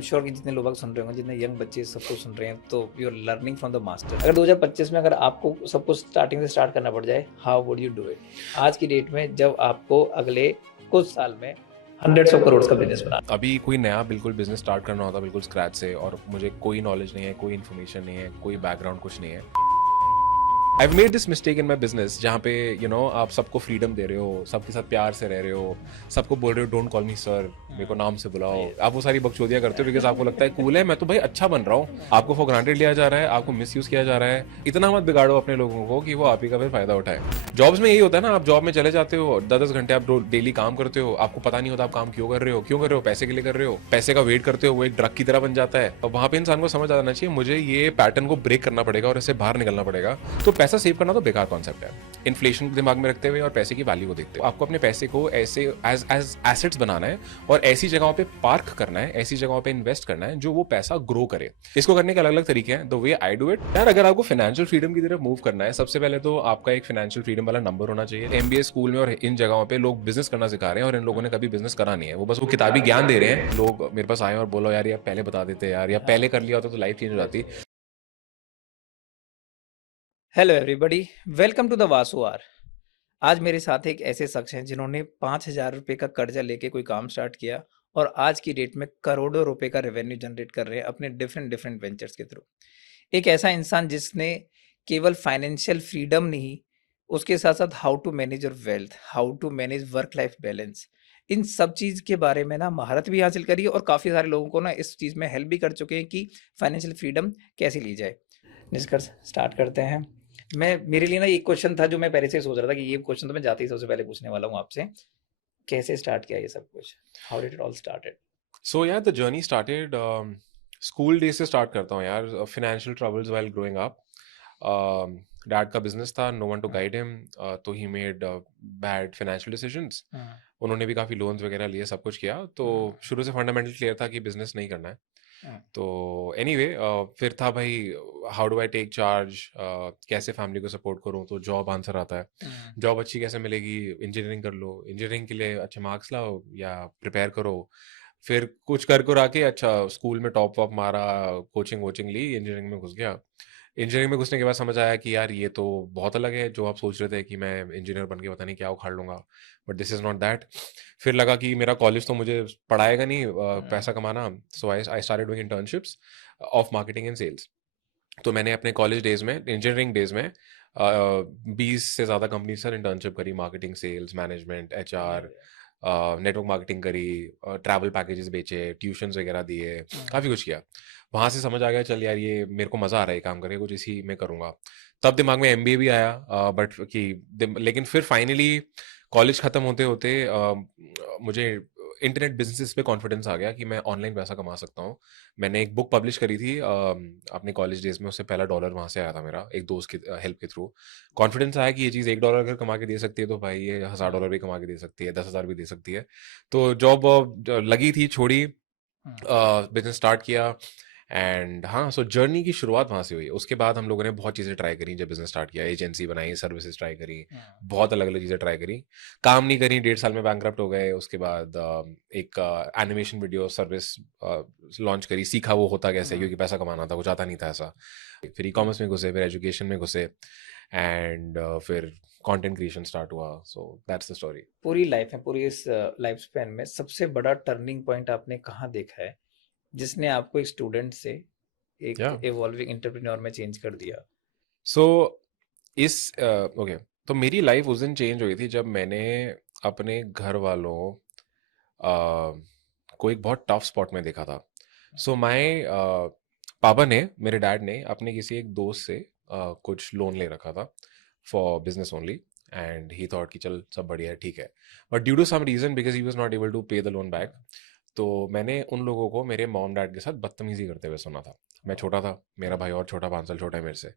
Am sure कि जितने लोग सुन रहे होंगे, जितने यंग बच्चे सब कुछ सुन रहे हैं, तो you are learning from the master. अगर 2025 में अगर आपको सब कुछ स्टार्टिंग से स्टार्ट करना पड़ जाए, how would you do it? आज की डेट में जब आपको अगले कुछ साल में हंड्रेड्स ऑफ करोड़ का बिजनेस बना, अभी कोई नया बिल्कुल बिजनेस स्टार्ट करना होता बिल्कुल स्क्रैच से, और मुझे कोई नॉलेज नहीं है, कोई इन्फॉर्मेशन नहीं है, कोई बैकग्राउंड कुछ नहीं है। I've made this mistake in my business जहाँ पे आप सबको फ्रीडम दे रहे हो, सबके साथ प्यार से रह रहे हो, सबको बोल रहे हो डोंट कॉल मी सर, मेरे को नाम से बुलाओ। आप वो सारी बकचोदियाँ करते हो बिकॉज आपको लगता है कूल है, मैं तो भाई अच्छा बन रहा हूँ। आपको फॉर ग्रांटेड लिया जा रहा है, आपको मिस यूज किया जा रहा है। इतना मत बिगाड़ो अपने लोगों को कि वो आप ही का फिर फायदा उठाए। जॉब्स में यही होता है ना, आप जॉब में चले जाते हो, 10-10 घंटे आप डेली काम करते हो, आपको पता नहीं होता आप काम क्यों कर रहे हो, पैसे के लिए कर रहे हो, पैसे का वेट करते हो, वो एक ड्रग की तरह बन जाता है। और वहां पे इंसान को समझ आना चाहिए मुझे ये पैटर्न को ब्रेक करना पड़ेगा और इससे बाहर निकलना पड़ेगा। तो पैसा सेव करना तो बेकार कॉन्सेप्ट है। इन्फ्लेशन को दिमाग में रखते हुए और पैसे की वैल्यू को देखते हुए आपको अपने पैसे को ऐसे एज एसेट्स बनाना है और ऐसी जगहों पे पार्क करना है, ऐसी जगहों पे इन्वेस्ट करना है जो वो पैसा ग्रो करे। इसको करने के अलग अलग तरीके हैं। The way I do it यार, अगर आपको फाइनेंशियल फ्रीडम की तरफ मूव करना है, सबसे पहले तो आपका एक फाइनेंशियल फ्रीडम वाला नंबर होना चाहिए। एमबीए स्कूल में और इन जगहों पे लोग बिजनेस करना सिखा रहे हैं और इन लोगों ने कभी बिजनेस करा नहीं है, वो बस वो किताबी ज्ञान दे रहे हैं। लोग मेरे पास आए और बोलो यार पहले बता देते यार, या पहले कर लिया होता तो लाइफ चेंज हो जाती। Hello everybody, welcome to the Vasu R. आज मेरे साथ एक ऐसे शख्स हैं जिन्होंने 5,000 रुपये का कर्जा लेके कोई काम स्टार्ट किया और आज की डेट में करोड़ों रुपए का रेवेन्यू जनरेट कर रहे हैं अपने डिफरेंट डिफरेंट वेंचर्स के थ्रू। एक ऐसा इंसान जिसने केवल फाइनेंशियल फ्रीडम नहीं, उसके साथ साथ how to manage your wealth, how to manage work life balance, इन सब चीज़ के बारे में ना महारत भी हासिल करी है और काफ़ी सारे लोगों को ना इस चीज़ में हेल्प भी कर चुके हैं कि फाइनेंशियल फ्रीडम कैसे ली जाए। निष्कर्ष स्टार्ट करते हैं। मेरे लिए ना एक क्वेश्चन था जो मैं पहले से सोच रहा था कि ये क्वेश्चन तो मैं जाते ही सबसे पहले पूछने वाला हूँ आपसे। कैसे स्टार्ट किया ये सब कुछ? How did it all started? So यार the journey started school days से स्टार्ट करता हूँ यार। Financial troubles while growing up. Dad का बिजनेस था, no one to guide him, तो he made bad financial decisions. उन्होंने भी काफ़ी लोन्स वगैरह लिए, सब कुछ किया। तो शुरू से फंडामेंटल क्लियर था कि बिजनेस नहीं करना है। तो एनीवे फिर था भाई how do I take charge, कैसे फैमिली को सपोर्ट करूँ। तो जॉब आंसर आता है। जॉब अच्छी कैसे मिलेगी? इंजीनियरिंग कर लो, इंजीनियरिंग के लिए अच्छे मार्क्स लाओ या प्रिपेयर करो। फिर कुछ कर आके अच्छा स्कूल में टॉप वॉप मारा, कोचिंग वोचिंग ली, इंजीनियरिंग में घुस गया। इंजीनियरिंग में घुसने के बाद समझ आया कि यार ये तो बहुत अलग है जो आप सोच रहे थे कि मैं इंजीनियर बन के पता नहीं क्या उखाड़ लूंगा, but this is not that. फिर लगा कि मेरा कॉलेज तो मुझे पढ़ाएगा नहीं पैसा कमाना। So I started doing internships of marketing and sales. तो मैंने अपने कॉलेज डेज में, इंजीनियरिंग डेज में 20 से ज़्यादा कंपनी सर इंटर्नशिप करी, marketing, sales, management, HR, network marketing करी, ट्रैवल पैकेजेस बेचे, ट्यूशन्स वगैरह दिए, काफ़ी कुछ किया। वहाँ से समझ आ गया चल यार ये मेरे को मज़ा आ रहा है काम करके, कुछ इसी में करूँगा। तब दिमाग में एमबीए भी आया, बट लेकिन फिर फाइनली कॉलेज ख़त्म होते होते मुझे इंटरनेट बिजनेस पे कॉन्फिडेंस आ गया कि मैं ऑनलाइन पैसा कमा सकता हूँ। मैंने एक बुक पब्लिश करी थी अपने कॉलेज डेज में, उससे पहला डॉलर वहाँ से आया था मेरा एक दोस्त की हेल्प के थ्रू। कॉन्फिडेंस आया कि ये चीज़ $1 अगर कमा के दे सकती है तो भाई ये $1,000 भी कमा के दे सकती है, 10,000 भी दे सकती है। तो जॉब वॉब लगी थी, छोड़ी, बिजनेस स्टार्ट किया। एंड हाँ, सो जर्नी की शुरुआत वहाँ से हुई। उसके बाद हम लोगों ने बहुत चीज़ें ट्राई करी जब बिजनेस स्टार्ट किया, एजेंसी बनाई, सर्विसेज ट्राई करी, बहुत अलग अलग चीज़ें ट्राई करी, काम नहीं करी, 1.5 साल में बैंकरप्ट हो गए। उसके बाद एक एनिमेशन वीडियो सर्विस लॉन्च करी, सीखा वो होता कैसे, क्योंकि पैसा कमाना था, कुछ आता नहीं था ऐसा। फिर ई कॉमर्स में घुसे, फिर एजुकेशन में घुसे, एंड फिर कंटेंट क्रिएशन स्टार्ट हुआ। So that's the story. पूरी लाइफ में, पूरी इस लाइफ स्पैन में सबसे बड़ा टर्निंग पॉइंट आपने कहाँ देखा है जिसने आपको एक स्टूडेंट से एक या इवॉल्विंग एंटरप्रेन्योर में चेंज कर दिया? सो इस ओके, तो मेरी लाइफ उस दिन चेंज हुई थी जब मैंने अपने घर वालों को एक बहुत टफ स्पॉट में देखा था। सो माय पापा ने, मेरे डैड ने अपने किसी एक दोस्त से कुछ लोन ले रखा था for business only, and he thought कि चल सब बढ़िया है, ठीक है। But due to some reason, because he was not able to pay the loan back, तो मैंने उन लोगों को मेरे मॉम डैड के साथ बदतमीजी करते हुए सुना था। मैं छोटा था, मेरा भाई और छोटा, 5 साल छोटा है मेरे से,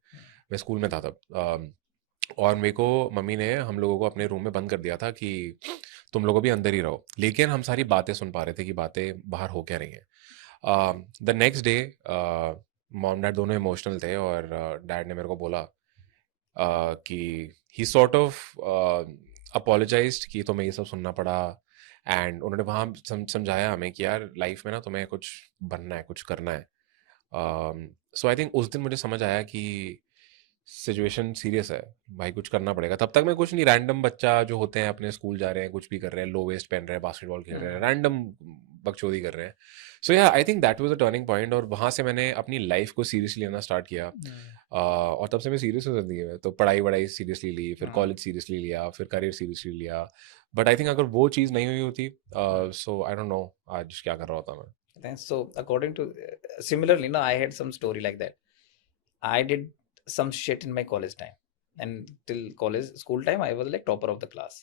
मैं स्कूल में था तब। और मेरे को मम्मी ने हम लोगों को अपने रूम में बंद कर दिया था कि तुम लोग भी अंदर ही रहो, लेकिन हम सारी बातें सुन पा रहे थे कि बातें बाहर हो क्या रही हैं। The next day mom dad दोनों इमोशनल थे और डैड ने मेरे को बोला कि ही सॉर्ट ऑफ अपोलोजाइज्ड कि तुम्हें ये सब सुनना पड़ा, एंड उन्होंने वहाँ समझाया हमें कि यार लाइफ में ना तुम्हें कुछ बनना है, कुछ करना है। सो आई थिंक उस दिन मुझे समझ आया कि सिचुएशन सीरियस है भाई, कुछ करना पड़ेगा। तब तक मैं कुछ नहीं, रैंडम बच्चा जो होते हैं अपने स्कूल जा रहे हैं, कुछ भी कर रहे हैं, लो वेस्ट पहन रहे हैं, बास्केटबॉल खेल रहे हैं, रैंडम बकचोदी कर रहे हैं। सो या I think that was a turning point, और वहाँ से मैंने अपनी लाइफ को सीरियसली लेना स्टार्ट किया। और तब से मैं सीरियस हूँ जिंदगी में। तो पढ़ाई वढ़ाई सीरियसली ली, फिर कॉलेज सीरियसली लिया, फिर करियर सीरियसली लिया। बट आई थिंक अगर वो चीज़ नहीं हुई होती, सो आई डोंट नो आज क्या कर रहा होता मैं। Thanks. So according to similarly, no, I had some story like that. I did some shit in my college time, and till college school time, I was like topper of the class.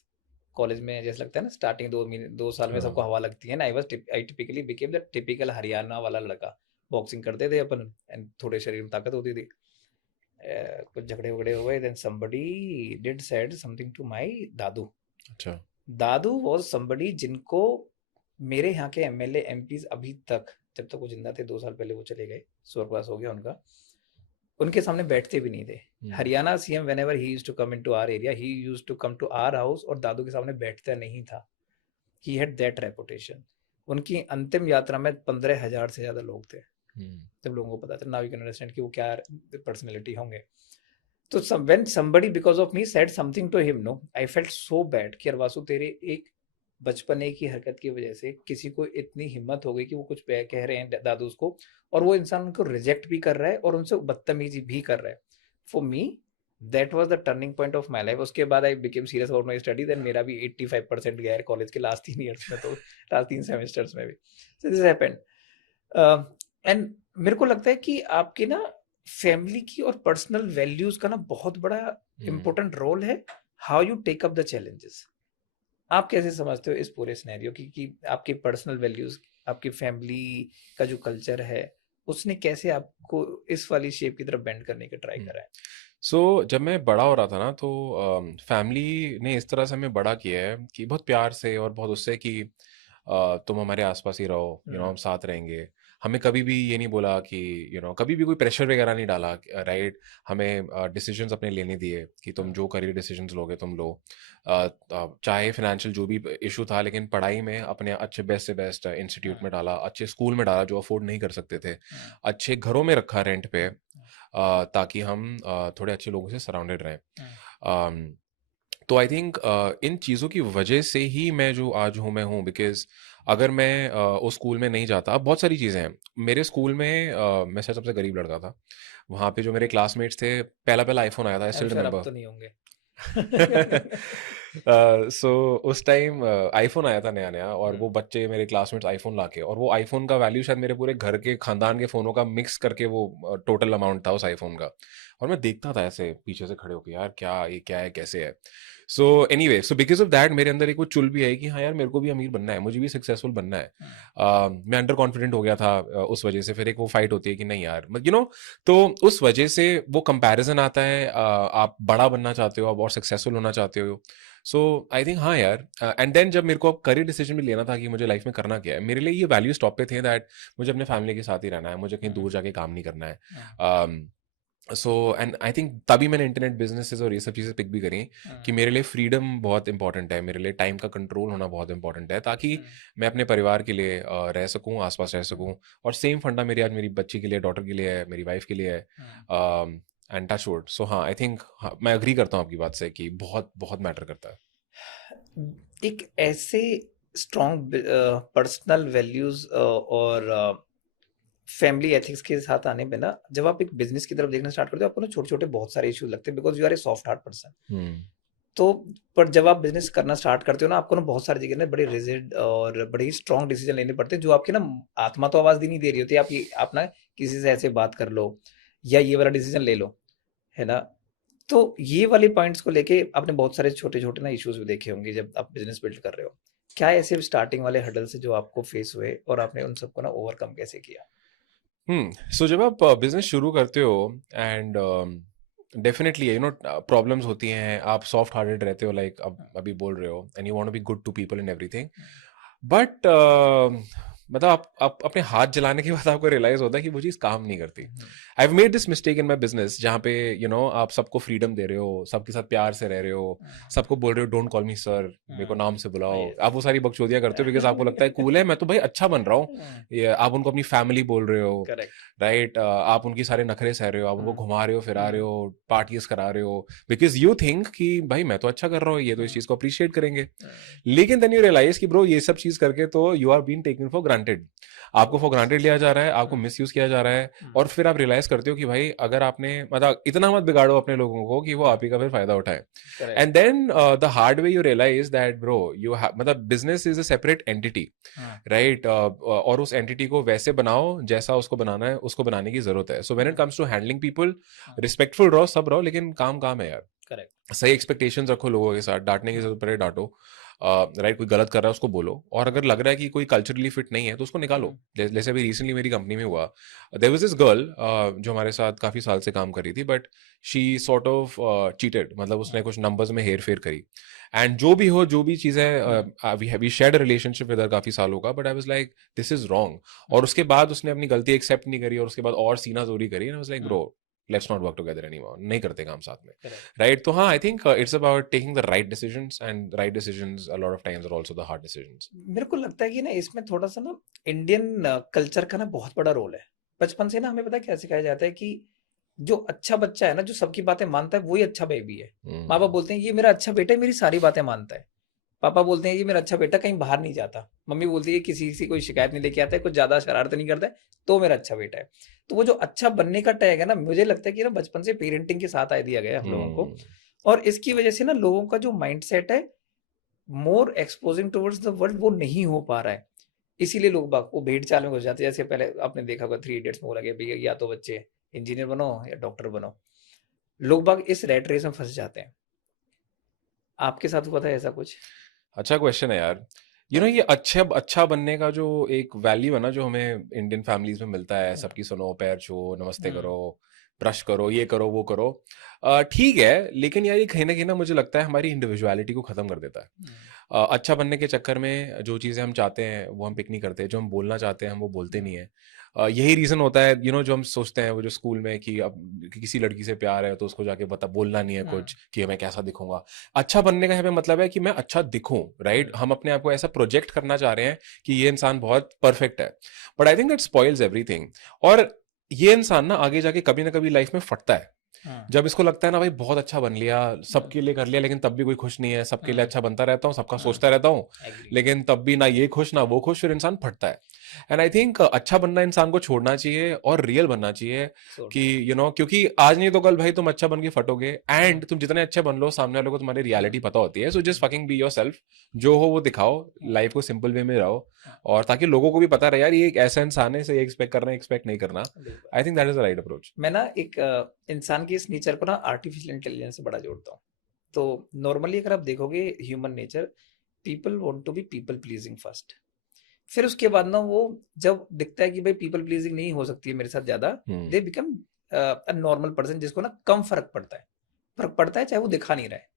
College में जैसे लगता है ना, starting 2 साल में सबको हाँ। हवा लगती है ना। I typically became the typical Haryana वाला लड़का। बॉक्सिंग करते थे अपन, एंड थोड़े शरीर में ताकत होती थी। कुछ झगड़े वगड़े हुए, then somebody did said something to my दादू। अच्छा। दादू was somebody जिनको मेरे यहाँ के एमएलए एमपीज अभी तक, जब तक वो जिंदा थे, 2 साल पहले वो चले गए, स्वर्गवास हो गया उनका, उनके सामने बैठते भी नहीं थे। Haryana CM whenever he used to come into our area, he used to come to our house, और दादू के सामने बैठता नहीं था। He had that reputation. उनकी अंतिम यात्रा में 15,000 से ज्यादा लोग थे। जब लोगों को पता था, नाउ यू कैन अंडरस्टैंड कि वो क्या पर्सनैलिटी होंगे। तो when somebody because of me said something to him, no, I felt so bad कि यार वासु, तेरे एक बचपने की हरकत की वजह से किसी को इतनी हिम्मत हो गई कि वो कुछ कह रहे हैं दादू उसको, और वो इंसान उनको रिजेक्ट भी कर रहा है और उनसे बदतमीजी भी कर रहा है। For me that was the turning point of my life. उसके बाद I became serious about my study, then मेरा भी 85% गया है कॉलेज के लास्ट 3 ईयर्स में, तो लास्ट 3 सेमेस्टर्स में भी। So this happened. एंड मेरे को लगता है कि आपके ना फैमिली की और पर्सनल वैल्यूज का ना बहुत बड़ा इंपॉर्टेंट रोल है, how you take up the challenges. आप कैसे समझते हो इस पूरे सिनेरियो की कि आपकी पर्सनल वैल्यूज, आपकी फैमिली का जो कल्चर है, उसने कैसे आपको इस वाली शेप की तरफ बेंड करने का ट्राई करा है? सो जब मैं बड़ा हो रहा था ना, तो फैमिली ने इस तरह से हमें बड़ा किया है कि बहुत प्यार से और बहुत उससे कि तुम हमारे आसपास ही रहो, हम साथ रहेंगे। हमें कभी भी ये नहीं बोला कि कभी भी कोई प्रेशर वगैरह नहीं डाला, राइट। हमें डिसीजंस अपने लेने दिए कि तुम जो करियर डिसीजंस लोगे तुम लो। चाहे फाइनेंशियल जो भी इशू था, लेकिन पढ़ाई में अपने अच्छे बेस्ट से बेस्ट इंस्टीट्यूट में डाला, अच्छे स्कूल में डाला जो अफोर्ड नहीं कर सकते थे, अच्छे घरों में रखा रेंट पे, ताकि हम थोड़े अच्छे लोगों से सराउंडेड रहें। तो आई थिंक इन चीज़ों की वजह से ही मैं जो आज हूँ मैं हूँ, बिकॉज अगर मैं उस स्कूल में नहीं जाता, अब बहुत सारी चीज़ें हैं मेरे स्कूल में। मैं शायद सबसे गरीब लड़का था वहाँ पे। जो मेरे क्लासमेट्स थे, पहला पहला आईफोन आया था, आई स्टिल अब रिमेम्बर। तो नहीं होंगे। सो उस टाइम आईफोन आया था नया नया, और वो बच्चे मेरे क्लासमेट्स आईफोन लाके, और वो आईफोन का वैल्यू शायद मेरे पूरे घर के खानदान के फ़ोनों का मिक्स करके वो टोटल अमाउंट था उस आईफोन का। और मैं देखता था ऐसे पीछे से खड़े होकर, यार क्या ये क्या है, कैसे है। So anyway, so because of that मेरे अंदर एक वो चुल भी है कि हाँ यार, मेरे को भी अमीर बनना है, मुझे भी सक्सेसफुल बनना है। मैं अंडर कॉन्फिडेंट हो गया था उस वजह से। फिर एक वो फाइट होती है कि नहीं यार, तो उस वजह से वो कंपैरिजन आता है। आप बड़ा बनना चाहते हो, आप और सक्सेसफुल होना चाहते हो। सो आई थिंक हाँ यार। एंड देन जब मेरे को करियर डिसीजन भी लेना था कि मुझे लाइफ में करना क्या है, मेरे लिए ये वैल्यूज टॉप पे थे दैट मुझे अपने फैमिली के साथ ही रहना है, मुझे कहीं दूर जाके काम नहीं करना है। सो एंड आई थिंक तभी मैंने इंटरनेट बिजनेसेस और ये सब चीज़ें पिक भी करी कि मेरे लिए फ्रीडम बहुत इंपॉर्टेंट है, मेरे लिए टाइम का कंट्रोल होना बहुत इंपॉर्टेंट है, ताकि मैं अपने परिवार के लिए रह सकूं, आसपास रह सकूं। और सेम फंडा मेरी आज मेरी बच्ची के लिए, डॉटर के लिए है, मेरी वाइफ के लिए है। And touch wood. सो हाँ, आई थिंक मैं अग्री करता हूँ आपकी बात से कि बहुत बहुत मैटर करता है। एक ऐसे स्ट्रॉन्ग पर्सनल वैल्यूज और फैमिली एथिक्स के साथ आने में ना, जब आप एक बिजनेस की तरफ देखना स्टार्ट करते हो, आपको ना छोटे छोटे बहुत सारे इश्यूज लगते हैं, because you are a soft heart person. तो पर जब आप बिजनेस करना स्टार्ट करते हो ना, आपको ना बहुत सारी जगह ना बड़े रिजिड और बड़े ही स्ट्रॉन्ग डिसीजन लेने पड़ते हैं, जो आपकी ना आत्मा तो आवाज दी नहीं दे रही होती। आप ना किसी से ऐसे बात कर लो या ये वाला डिसीजन ले लो, है ना। तो ये वाले पॉइंट्स को लेके आपने बहुत सारे छोटे छोटे ना इश्यूज भी देखे होंगे जब आप बिजनेस बिल्ड कर रहे हो। क्या ऐसे स्टार्टिंग वाले हडल से जो आपको फेस हुए और आपने उन सबको ना ओवरकम कैसे किया? सो जब आप बिजनेस शुरू करते हो, एंड डेफिनेटली प्रॉब्लम्स होती हैं, आप सॉफ्ट हार्टेड रहते हो, लाइक अब अभी बोल रहे हो, and you want to be good to people in everything. But मतलब आप अपने हाथ जलाने के बाद आपको रियलाइज होता है कि वो चीज़ काम नहीं करती। I have made this mistake in my business, जहाँ पे आप सबको फ्रीडम दे रहे हो, सबके साथ प्यार से रह रहे हो, सबको बोल रहे हो डोंट कॉल मी सर, मेरे को नाम से बुलाओ, आप वो सारी बकचोदियां करते हो बिकॉज आपको लगता है कूल है, मैं तो भाई अच्छा बन रहा हूँ। आप उनको अपनी फैमिली बोल रहे हो, करेक्ट। राइट? आप उनकी सारे नखरे सह रहे हो, आप उनको घुमा रहे हो, फिरा रहे हो, पार्टीज करा रहे हो, बिकॉज यू थिंक कि भाई मैं तो अच्छा कर रहा हूँ, ये तो इस चीज को अप्रिशिएट करेंगे। लेकिन देन यू रियलाइज कि ब्रो ये सब चीज करके तो you are been taken for granted, आपको फॉर ग्रांटेड लिया जा रहा है, आपको मिस यूज किया जा रहा है। और फिर आप रियलाइज करते हो कि भाई अगर आपने मतलब इतना मत बिगाड़ो अपने लोगों को कि वो आप ही का फिर फायदा उठाए। And then the hard way you realize that bro you मतलब business is a separate entity, right? और उस एंटिटी को वैसे बनाओ जैसा उसको बनाना है, उसको बनाने की जरूरत है। So when it comes to handling people, respectful रहो, सब रहो, लेकिन काम काम है यार। करेक्ट। सही एक्सपेक्टेशंस रखो लोगों के साथ, डांटने की जरूरत पड़े डांटो, राइट? कोई गलत कर रहा है उसको बोलो, और अगर लग रहा है कि कोई कल्चरली फिट नहीं है तो उसको निकालो। जैसे अभी रिसेंटली मेरी कंपनी में हुआ, देयर वाज दिस गर्ल जो हमारे साथ काफी साल से काम कर रही थी, but she sort of cheated, मतलब उसने कुछ नंबर्स में हेर फेर करी। एंड जो भी हो, जो भी चीजें, we shared relationship with her काफी सालों का, but I was like this is wrong. और उसके बाद उसने अपनी गलती एक्सेप्ट नहीं करी, और उसके बाद और सीना जोरी करी, and I was like bro let's not work together anymore, नहीं करते काम साथ में, राइट? तो हाँ, I think it's about taking the right decisions, and right decisions a lot of times are also the hard decisions. मेरे को लगता है कि ना इसमें थोड़ा सा ना इंडियन कल्चर का ना बहुत बड़ा रोल है। बचपन से ना हमें पता है क्या सिखाया जाता है कि जो अच्छा बच्चा है ना, जो सबकी बातें मानता है, वही अच्छा बेबी है। माँ बाप बोलते हैं ये मेरा अच्छा बेटा है, मेरी सारी बातें मानता है। पापा बोलते हैं ये मेरा अच्छा बेटा, कहीं बाहर नहीं जाता। मम्मी बोलती है किसी से कोई शिकायत नहीं लेके आता है, कुछ ज्यादा शरारत नहीं करता है, तो मेरा अच्छा बेटा है। तो वो जो अच्छा बनने का टैग है ना, मुझे लगता है कि ना बचपन से पेरेंटिंग के साथ आ दिया गया है हम लोगों को। और इसकी वजह से ना लोगों का जो माइंड सेट है मोर एक्सपोजिंग टुवर्ड्स द वर्ल्ड, वो नहीं हो पा रहा है। इसीलिए लोग बाग वो भेड़ चाल में घुस जाते हैं। जैसे पहले आपने देखा होगा 3 इडियट्स में बोला गया भैया या तो बच्चे इंजीनियर बनो या डॉक्टर बनो। लोग बाग इस रेट रेस में फंस जाते हैं। आपके साथ हुआ था ऐसा कुछ? अच्छा क्वेश्चन है यार। ये अच्छा बनने का जो एक वैल्यू है ना, जो हमें इंडियन फैमिलीज में मिलता है, सबकी सुनो, पैर छो, नमस्ते करो, ब्रश करो, ये करो, वो करो, ठीक है, लेकिन यार ये कहीं ना मुझे लगता है हमारी इंडिविजुअलिटी को खत्म कर देता है। अच्छा बनने के चक्कर में जो चीज़ें हम चाहते हैं वो हम पिक नहीं करते, जो हम बोलना चाहते हैं हम वो बोलते नहीं है। यही रीजन होता है जो हम सोचते हैं वो जो स्कूल में कि अब किसी लड़की से प्यार है तो उसको जाके बता बोलना नहीं है कुछ कि मैं कैसा दिखूंगा। अच्छा बनने का यहाँ पे मतलब है कि मैं अच्छा दिखूं, राइट? हम अपने आप को ऐसा प्रोजेक्ट करना चाह रहे हैं कि ये इंसान बहुत परफेक्ट है, but I think that spoils everything. और ये इंसान ना आगे जाके कभी ना कभी लाइफ में फटता है, जब इसको लगता है ना भाई बहुत अच्छा बन लिया, सबके लिए कर लिया, लेकिन तब भी कोई खुश नहीं है, सबके लिए अच्छा बनता रहता हूँ, सबका सोचता रहता हूँ, लेकिन तब भी ना ये खुश ना वो खुश, फिर इंसान फटता है। एंड आई थिंक अच्छा बनना इंसान को छोड़ना चाहिए और रियल बनना चाहिए कि क्योंकि आज नहीं तो कल भाई तुम अच्छा बन के फटोगे, एंड तुम जितने अच्छे बन लो सामने वालों को तुम्हारी रियलिटी पता होती है। So just fucking be yourself, जो हो वो दिखाओ, लाइफ को सिंपल वे में रहो, और ताकि लोगों को भी पता रहे यार ये एक ऐसा इंसान है, इसे ये एक्सपेक्ट करना एक्सपेक्ट नहीं करना। I think that is the right approach. मैं ना एक इंसान की इस नेचर को ना आर्टिफिशियल इंटेलिजेंस से बड़ा जोड़ता हूँ। तो नॉर्मली अगर आप देखोगे human nature, people want to be people pleasing first. फिर उसके बाद ना वो जब दिखता है कि भाई पीपल प्लीजिंग नहीं हो सकती है मेरे साथ ज्यादा, they become a normal person, जिसको ना कम फर्क पड़ता है। फर्क पड़ता है चाहे वो दिखा नहीं रहा है।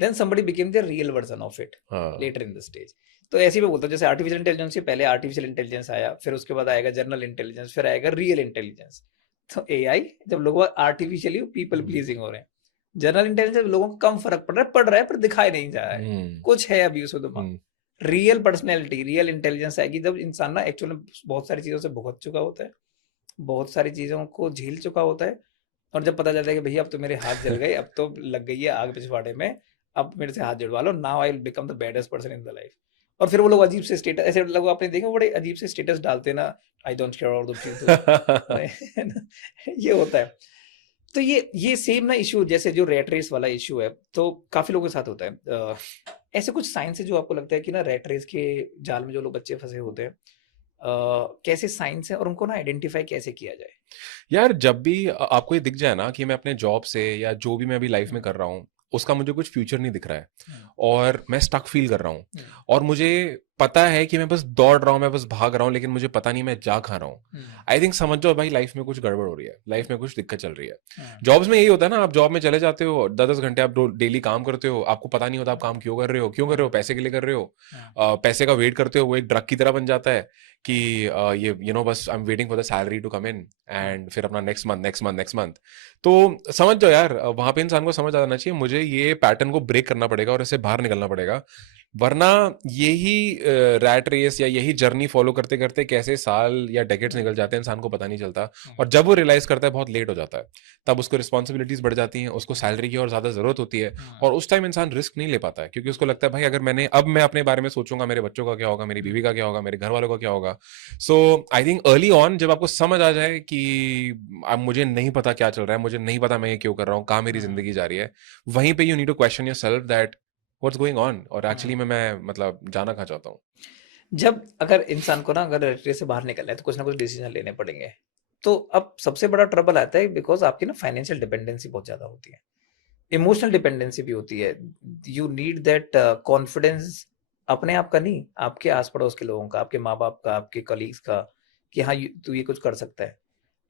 Then somebody became the real version of it later in the stage। तो ऐसे ही मैं बोलता हूँ, जैसे आर्टिफिशियल इंटेलिजेंस से पहले आर्टिफिशियल इंटेलिजेंस आया, फिर उसके बाद आएगा जनरल इंटेलिजेंस, फिर आएगा रियल इंटेलिजेंस। तो एआई जब लोग आर्टिफिशियली पीपल प्लीजिंग हो रहे हैं, जनरल इंटेलिजेंस लोगों को कम फर्क पड़ रहा है पर दिखाई नहीं जा रहा है, कुछ है अभी उसमें दिमाग। रियल पर्सनैलिटी, रियल इंटेलिजेंस आएगी जब इंसान ना एक्चुअली बहुत सारी चीजों से भुगत चुका होता है, बहुत सारी चीजों को झेल चुका होता है, और जब पता चलता है कि भैया अब तो मेरे हाथ जल गए, अब तो लग गई है आग पिछवाड़े में, अब मेरे से हाथ जुड़वा लो, now I will become the baddest person in the life. और फिर वो लोग अजीब से स्टेटस, ऐसे लोग आपने देखे बड़े अजीब से स्टेटस डालते हैं ना, I don't care about the truth. ये होता है। तो ये सेम ना इशू, जैसे जो रेट रेस वाला इशू है, तो काफी लोगों के साथ होता है। ऐसे कुछ साइंस है जो आपको लगता है कि ना रेट रेस के जाल में जो लोग बच्चे फंसे होते हैं, कैसे साइंस है और उनको ना आइडेंटिफाई कैसे किया जाए? यार जब भी आपको ये दिख जाए ना कि मैं अपने जॉब से या जो भी मैं अभी लाइफ में कर रहा हूँ उसका मुझे कुछ फ्यूचर नहीं दिख रहा है, और मैं स्टक फील कर रहा हूँ, और मुझे पता है कि मैं बस दौड़ रहा हूँ, मैं बस भाग रहा हूँ, लेकिन मुझे पता नहीं मैं जा कहाँ रहा हूँ। आई थिंक समझ जाओ भाई, लाइफ में कुछ गड़बड़ हो रही है, लाइफ में कुछ दिक्कत चल रही है। जॉब्स में यही होता है ना, आप जॉब में चले जाते हो, 10-10 घंटे आप डेली काम करते हो, आपको पता नहीं होता आप काम क्यों कर रहे हो, पैसे के लिए कर रहे हो। पैसे का वेट करते हो, वो एक ड्रग की तरह बन जाता है कि ये बस I am waiting for the salary to come in, and फिर अपना नेक्स्ट मंथ। तो समझ जाओ यार, वहां पे इंसान को समझ आ जाना चाहिए, मुझे ये पैटर्न को ब्रेक करना पड़ेगा और इससे बाहर निकलना पड़ेगा, वरना यही रैट रेस या यही जर्नी फॉलो करते करते कैसे साल या डेकेड्स निकल जाते हैं, इंसान को पता नहीं चलता। और जब वो रियलाइज करता है बहुत लेट हो जाता है, तब उसको रिस्पॉन्सिबिलिटीज बढ़ जाती हैं, उसको सैलरी की और ज्यादा जरूरत होती है, और उस टाइम इंसान रिस्क नहीं ले पाता है, क्योंकि उसको लगता है भाई अगर मैं अपने बारे में सोचूंगा, मेरे बच्चों का क्या होगा, मेरी बीवी का क्या होगा, मेरे घर वालों का क्या होगा। सो आई थिंक अर्ली ऑन जब आपको समझ आ जाए कि अब मुझे नहीं पता क्या चल रहा है, मुझे नहीं पता मैं ये क्यों कर रहा हूँ, कहाँ मेरी जिंदगी जा रही है, वहीं पे you need to question yourself that what's going on, और एक्चुअली मैं मतलब जाना कहाँ चाहता हूँ। जब अगर इंसान को ना अगर रेट से बाहर निकलना है तो कुछ ना कुछ डिसीजन लेने पड़ेंगे। तो अब सबसे बड़ा ट्रबल आता है बिकॉज आपकी ना फाइनेंशियल डिपेंडेंसी बहुत ज्यादा होती है, इमोशनल डिपेंडेंसी भी होती है। यू नीड दैट कॉन्फिडेंस, अपने आप का नहीं, आपके आस पड़ोस के लोगों का, आपके माँ बाप का, आपके कलीग्स का, कि हाँ तू ये कुछ कर सकता है।